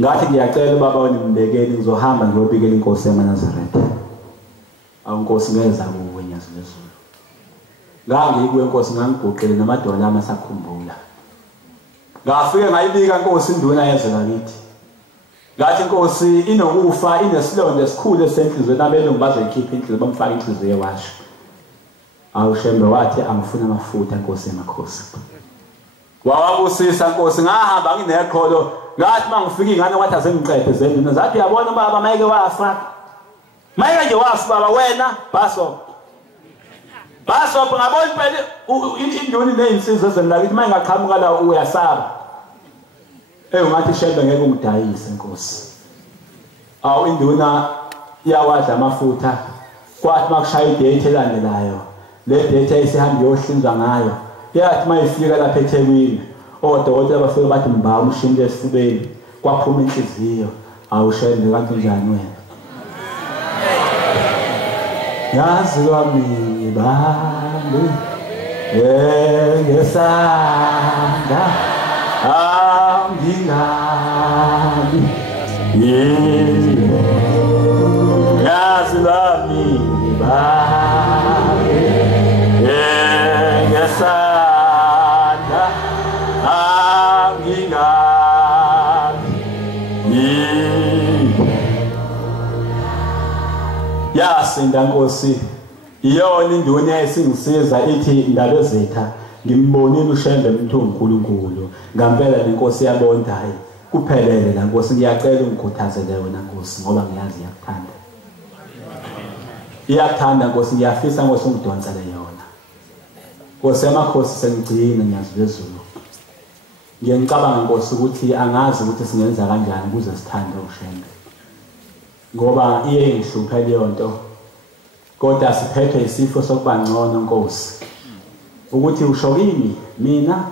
ngathi ngiyacela baba unimbekeni ngizohamba ngiyobikela inkosi eMaNazaretha awunkosi ngeza kuwe nyazi lezulu ngangikuwe inkosi ngangiguqele namadolo ami asakhumbula ngafike ngayibika inkosi induna yezwe lakithi ngathi inkosi inokufa inesilonda esikhulu esenhlizweni abelungu bazoyikhipha inhliziyo bamfaka inhliziyo yewashi awushembe wathi angifuna amafutha inkosi emakhosi wawabusisa inkosi ngahamba ngineqholo ngathi mangifika ingane wathi azengiqephe zenduna zathi uyabona baba mayeke wafa mayeke nje wafa baba wena baso ngabona impela induni nezinsizwe ezenlakithi mayengaqhamuka la uyasaba ungathi shembe ngeke ungidayise inkosi awu induna yawadla amafutha kwathi makushaya idate elandelayo le date ayisihamba yohlinzwa ngayo yathi mayifika lapha eThekwini odokotela bafike bathi mba umshini lesifubeni kwaphuma inhliziyo awushembe kanti njani wena yazi kwami bambi ngesanda angingani yazi lami bambi ngesanda angingani yasinda Nkosi iyona induna esingisiza ithi indalo zetha ngimbonile ushembe umuntu uNkulunkulu ngampela lenkosi yabonda hayi kuphelele la Nkosi ngiyacela ungikhuthazele wena Nkosi ngoba ngiyazi iyakuthanda Nkosi ngiyafisa Nkosi ungidonsele yona Nkosi yamakhosi sengigcina nyazi lezulu ngiyacabanga Nkosi ukuthi angazi ukuthi singenza kanjani ukuze sithande ushembe ngoba iye ngihlupha leyo nto kodwa siphethwe isifo sokuba ngcono Nkosi ukuthi usho kimi mina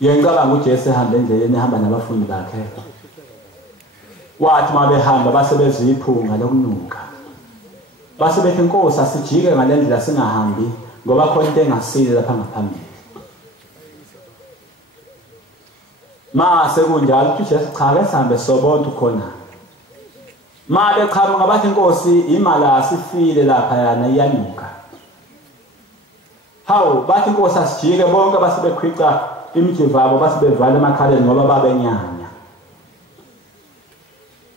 ngiyacabanga uJesu ehamba endleleni ehamba nabafundi bakhe wathi mabehamba basebezwe iphunga lokunuka base bethi Nkosi asijike ngalendlela singahambi ngoba khona into engasile lapha ngaphambili mase kunjalo uJesu cha ke sihambe sobonke khona mabe qhamuka bathi Nkosi imala sifile lapha yana iyanuka hawu bathi Nkosi asijike bonke basebekhwica imijivabo basebevala emakhaleni ngoba babenyanya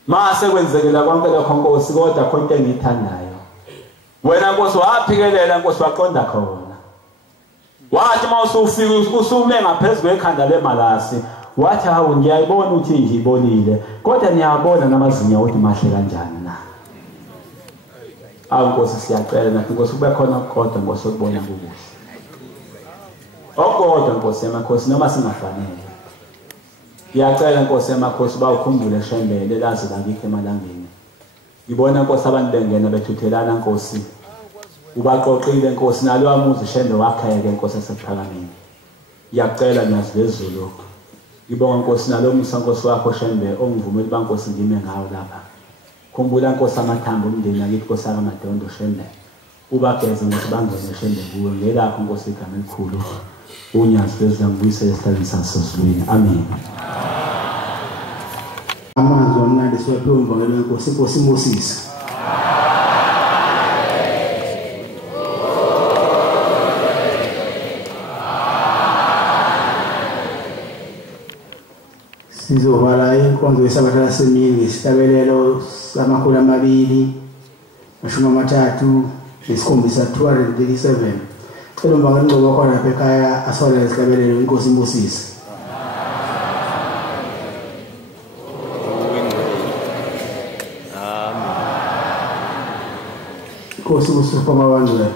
mase kwenzekela konke lokho Nkosi kodwa khona into engiyithandayo wena Nkosi waphikelela Nkosi waqonda khona wathi mawusufika usume ngaphezulu kwekhanda lemalasi wathi hawu ngiyayibona ukuthi ngiyibonile kodwa niyabona namazinyo ukuthi mahle kanjani na awu Nkosi siyacela nathi Nkosi kube khona kodwa Nkosi ukubona kukuhle okodwa Nkosi yamakhosi noma singafanele ngiyacela Nkosi yamakhosi bawukhumbule shembele lazi lakithi emalangeni ngibona Nkosi abantu bengena bethuthelana Nkosi ubaqoqile Nkosi nalo wamuzi shende wakhayeke Nkosi esephakameni ngiyacela niyazizulu ngibonga Nkosi nalo musa Nkosi wakho shende ongivumela baNkosi ngime ngawo lapha khumbula Nkosi amathambo omndeni akithi Nkosi akamadondo shende ubageze ngokuthi bangene shende kuwe ngelapho Nkosi igama elikhulu unyazi lezambuyise esihlalweni sasezulwini amen. Amanzi wamnandi siwaphiwe umvangelo wenkosi inkosi Moses. Sizovala inkonzo yesabatha lasemini ngesihlabelelo samakhulu 237 cela umvangelo ngcobo khona lapha ekhaya asole isihlabelelo inkosi Moses. Nkosi usufa mabandla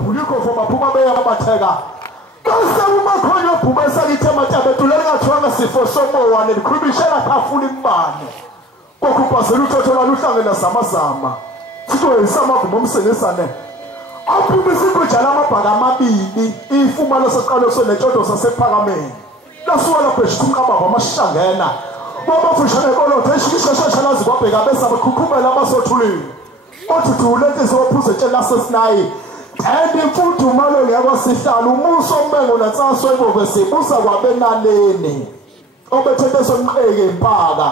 buliko for maphuma beya amatheka bese umakhonyo bhuma esalithe matabe tulenga thwanga sifo somoya nelikhulumishela khafuna imbane kokupasela uthothola luhlangena samazama sitho isama kumomsenesane aphuma isikujala amabhaka amabili ifuma losaqalo sonetshodo sasephakameni lasuka lapho esiqhubaba amashangena baba fushane kolothe ishishashasha lazi kwabheka bese abakhukhumela abasothulini othi thuleke izophuza etshela sesinayi and imfudumalo yakwasihlalo umuso ombengo natsaso ibove sibusa kwabenaleni obethethe somqheke impaka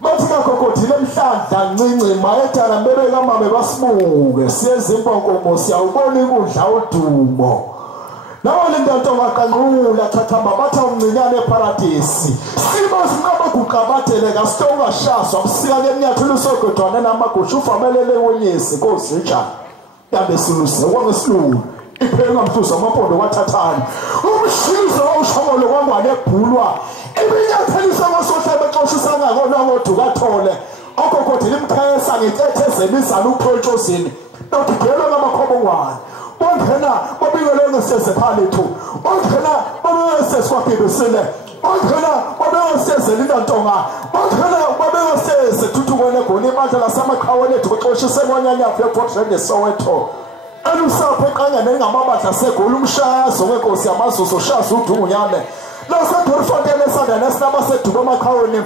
bathi kagogodile emhlandla ncinci mayedala mbebeka mame basibuke siyenza imponkomo siyawubona ikudla udumo nawo lindanto waqanqula thathamba batha umncinyane eparadisi sibo sinqaba kuqabathele kasitoka shaswa msika keminyathelo sogodwana namagusha ufamelele wonyesi kozitsha yabe siluse wangesilulu iphenga mhluza amaphondo wathathana umshizo ushongolo kwangwane ebhulwa ibinyathelisa kwasohlebe xoshisa ngako nangodukathole okokodile imkhayesa ngetethezela izala upholtshosini nodibhelo ngamakhobongwane ongena babikele ngesese phalethu ongena babekese kwabibisile ongena babekese lindantonga ongena babekese thuthukwane gona imandla lasamaqhawe lethu xoshise kwanyanya phephotrende Soweto elusapho eqangane ngamabadla segoli umshayazo wenkosi yamazuzo shazi udungunyane lasedorfantele sandane sinaba seduba amaqhaweni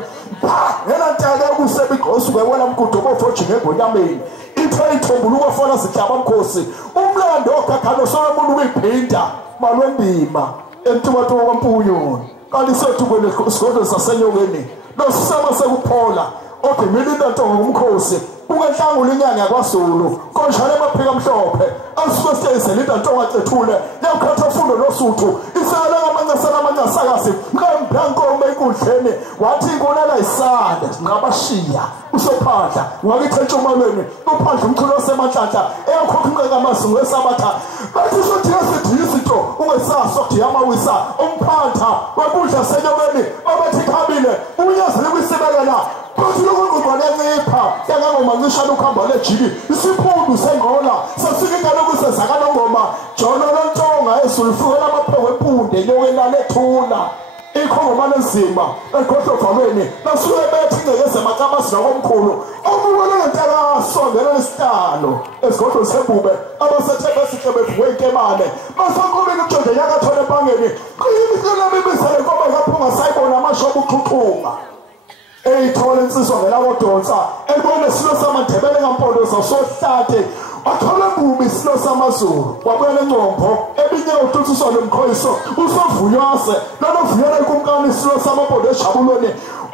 ngena ntaka kusebiqosu kwewela mgudo bofojini egonyameni ithayithombuluko fona sihlaba mkhosi umlando ogagano somuntu uyiphinda malwendima emtubato kwampunyo kanti sethu kwele isigodlo sasenyokeni losisama sekuphola okay milinda ntongo umkhosi ungenhlangula inyanga yakwaZulu konjalo emaphika amhlophe asifestese linda ntongo acethule yakhatha fundo losuthu isala ngamancasakasi mkambhanko mekudleni wathi inkonala isande ngabashiya usophahla ngakithentshumalweni uphahla umculo osemanhlanhla eyakhokhunkeka amasungu esabatha bathi sothi yasidiyisito ungesaso kudiyamawisa umphantha wakudla senyokeni abathi khabile unyazele kwisibekela bathi lokungqubane ncipha yangangomancisha lukhamba lejili isiphundu sengola sasikingane kusezakana ngoma jolo lontonga esulufukela amapheko empunde enyokeni lalethula ikhongomane nzima egodlovameni nasuke bethi ngekeze makamasi nakomkhulu omubone ngentakaso ngelo isihlalo esigodlo sebube abasethe besihle bevuke inkemane basankubini ujonde yakathole empangeni kuyimikela bibisele ngoba kaphunga sayibona amashobu uqhuqhunga eyithola insizwa ngelabodonsa ebone silo samandebele ngampondo sohlate wathola mbubi silo samaZulu wabuyela encombo ebinye uthuthuso lomkhoyiso usovuyase lonovuyela inkumkani silo samaphondo ejabulweni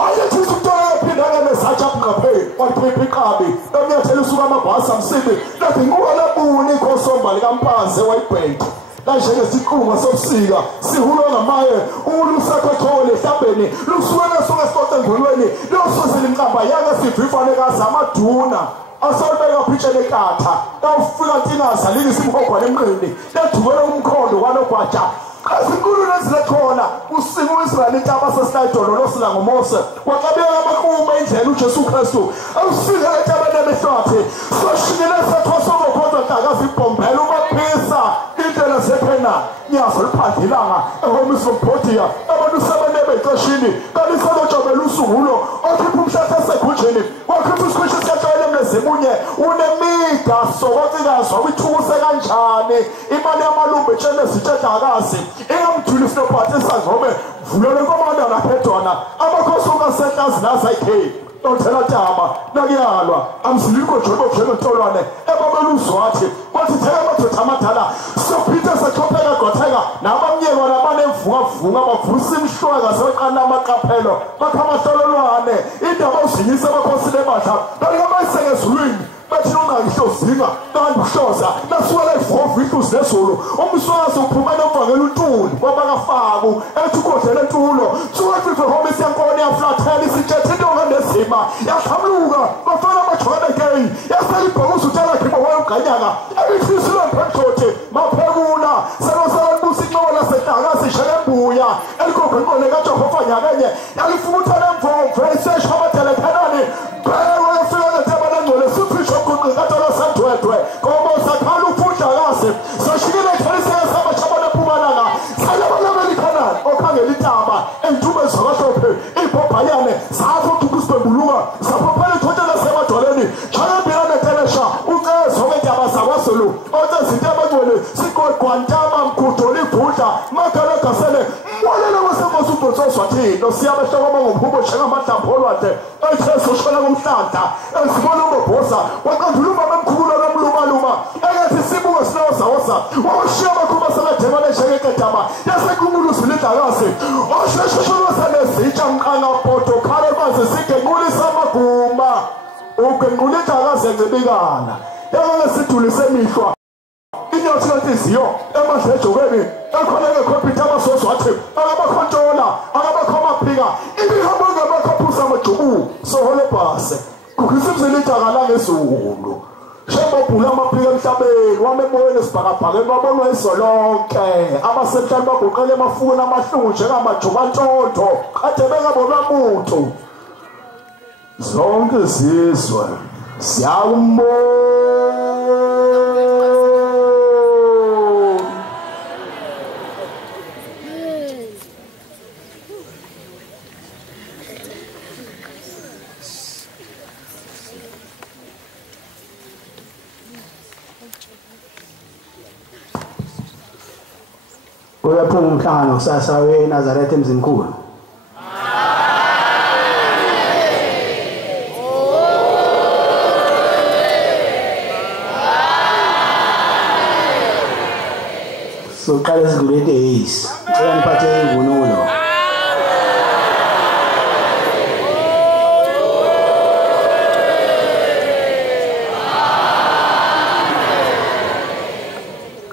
ayethi ukuthola ephindana nezatsha ngapheli waphepha iqabi nomnyathelo usuka amabhasi amsibi lathi nguwa labuni ikhosomba likampanze wayibheke kanjenge siqhuma sobusika sihulo ngamaye ulusakhothole ehlambeni lusuwena soke sicoce ngolweni losozile imqamba yaka sidrifane kazamaduna asabeka phitshele katha awufika tinaza lini simhogwa lemqini ledukela umkhondo kwanogwaja asinkulu lezilekhona usinga uIsrael intaba sesayidolo losila ngomose waqabeka amakuma indlela uJesu Kristu awufika etabane behlwathi soshikile sethoso ngokhonza hlakazi ibhombela umaphisa indlela zephena nyazo liphandilanga ehomisi lompodiya abantu sebenebe ixeshini kanti selojobela usungulo okhipha umhlatha segujeni wakhipha isikhwishi siyatshayela emlezimunye unemida sokotsikazi wabithukuse kanjani imali yamalumbe etshene zitshetakazi ingamthuli sinophathi esangome vulele nkomanda naphedwana amakhosi ukasehlazi nazayikheli othela tama nakuyalwa amziliko jobo njengentolwane ebabeluzwathi wathi theka amadoda amadala sophitha sechopheka gotheka nabamnyelwa nabanemvuka bavusa imhlweka seqana amaqaphelo bakha amahlololwane indaba uzinyisa abakhosini ebadla balikamayisekezulwini bathi ungangihlozinga kanti uhloza nasuwela ifovu ihluzi nezulu umswazi uphuma nomvangela untuli kwabakafaku ethi ugodlela entulo sukafife homisi yankone yaflathela isitshethe intonga nezima yahlamluka bafana amajwabekei yaselibhokuza utela khibo wayoganyaka ebithisile mphethothi maphekula selosalabusa inqobo lasehlaka sishele embuya elikogwenqone kajehova nyakenye yalifutha lemvomvo isesha amatelepenani bhewe yafika netebane ngcole siphisho kuqikatolo sendwedwe kobo sakhala ufudlakazi sashike Guantama Mkutoli Puta Makala Kasele Mwalele wasekosi ubhotoswa thina siyabashaka abangumhubo shengamata pholwate etheso shona ngomhlanta esibona ubobhosa waqanduluma bemkhulu lomluma engathi sibuke sinozawosa wawushiya bakhuba sebedemane njengeketama yasekumulu silidakazi osheshesholosa nezitsha mqanga poto khale baze sigenqulisa amaguma ugenqulidakazi encibikana yake sidulise mihlwa inyothi lenhliziyo emandla ejokeni ekhoneke khompyutha amasoso wathi akabakhontola akabakhomapika ibihambo ngabakhaphusa amajubu sohole bhase kukhisimzilidakala ngezulu shebobhula amaphika emhlabeni wamemoyeni esibhakabhakeni babonwa izolonke abasemhlani baguqele emafuni amahlungu njengamajuba ntonto kade bengabonwa muntu zonke izizwe uyaphuma umhlangano kusasa weNazaretha emzimkhulu. Soqala isigulete eyisi ngicela niphathe ivunulo.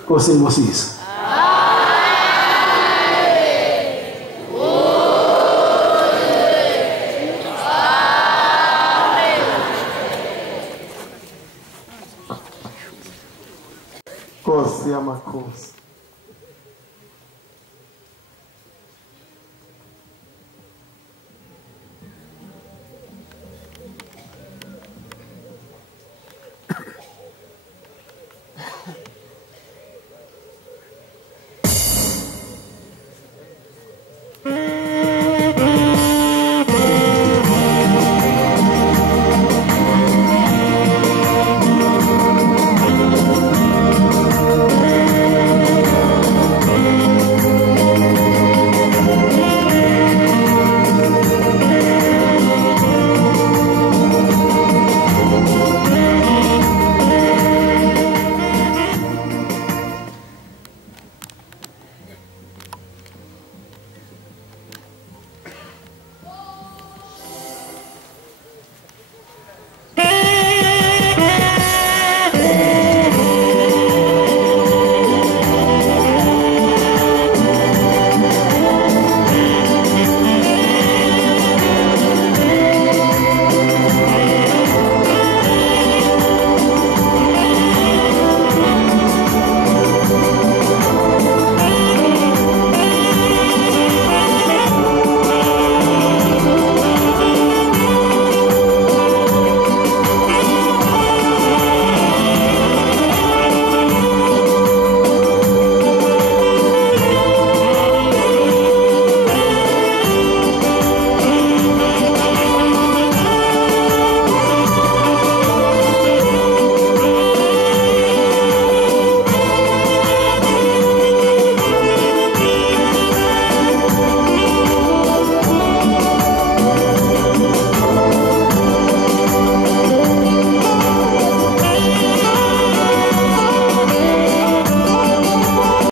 Nkosi Moses. Nkosi yamakhosi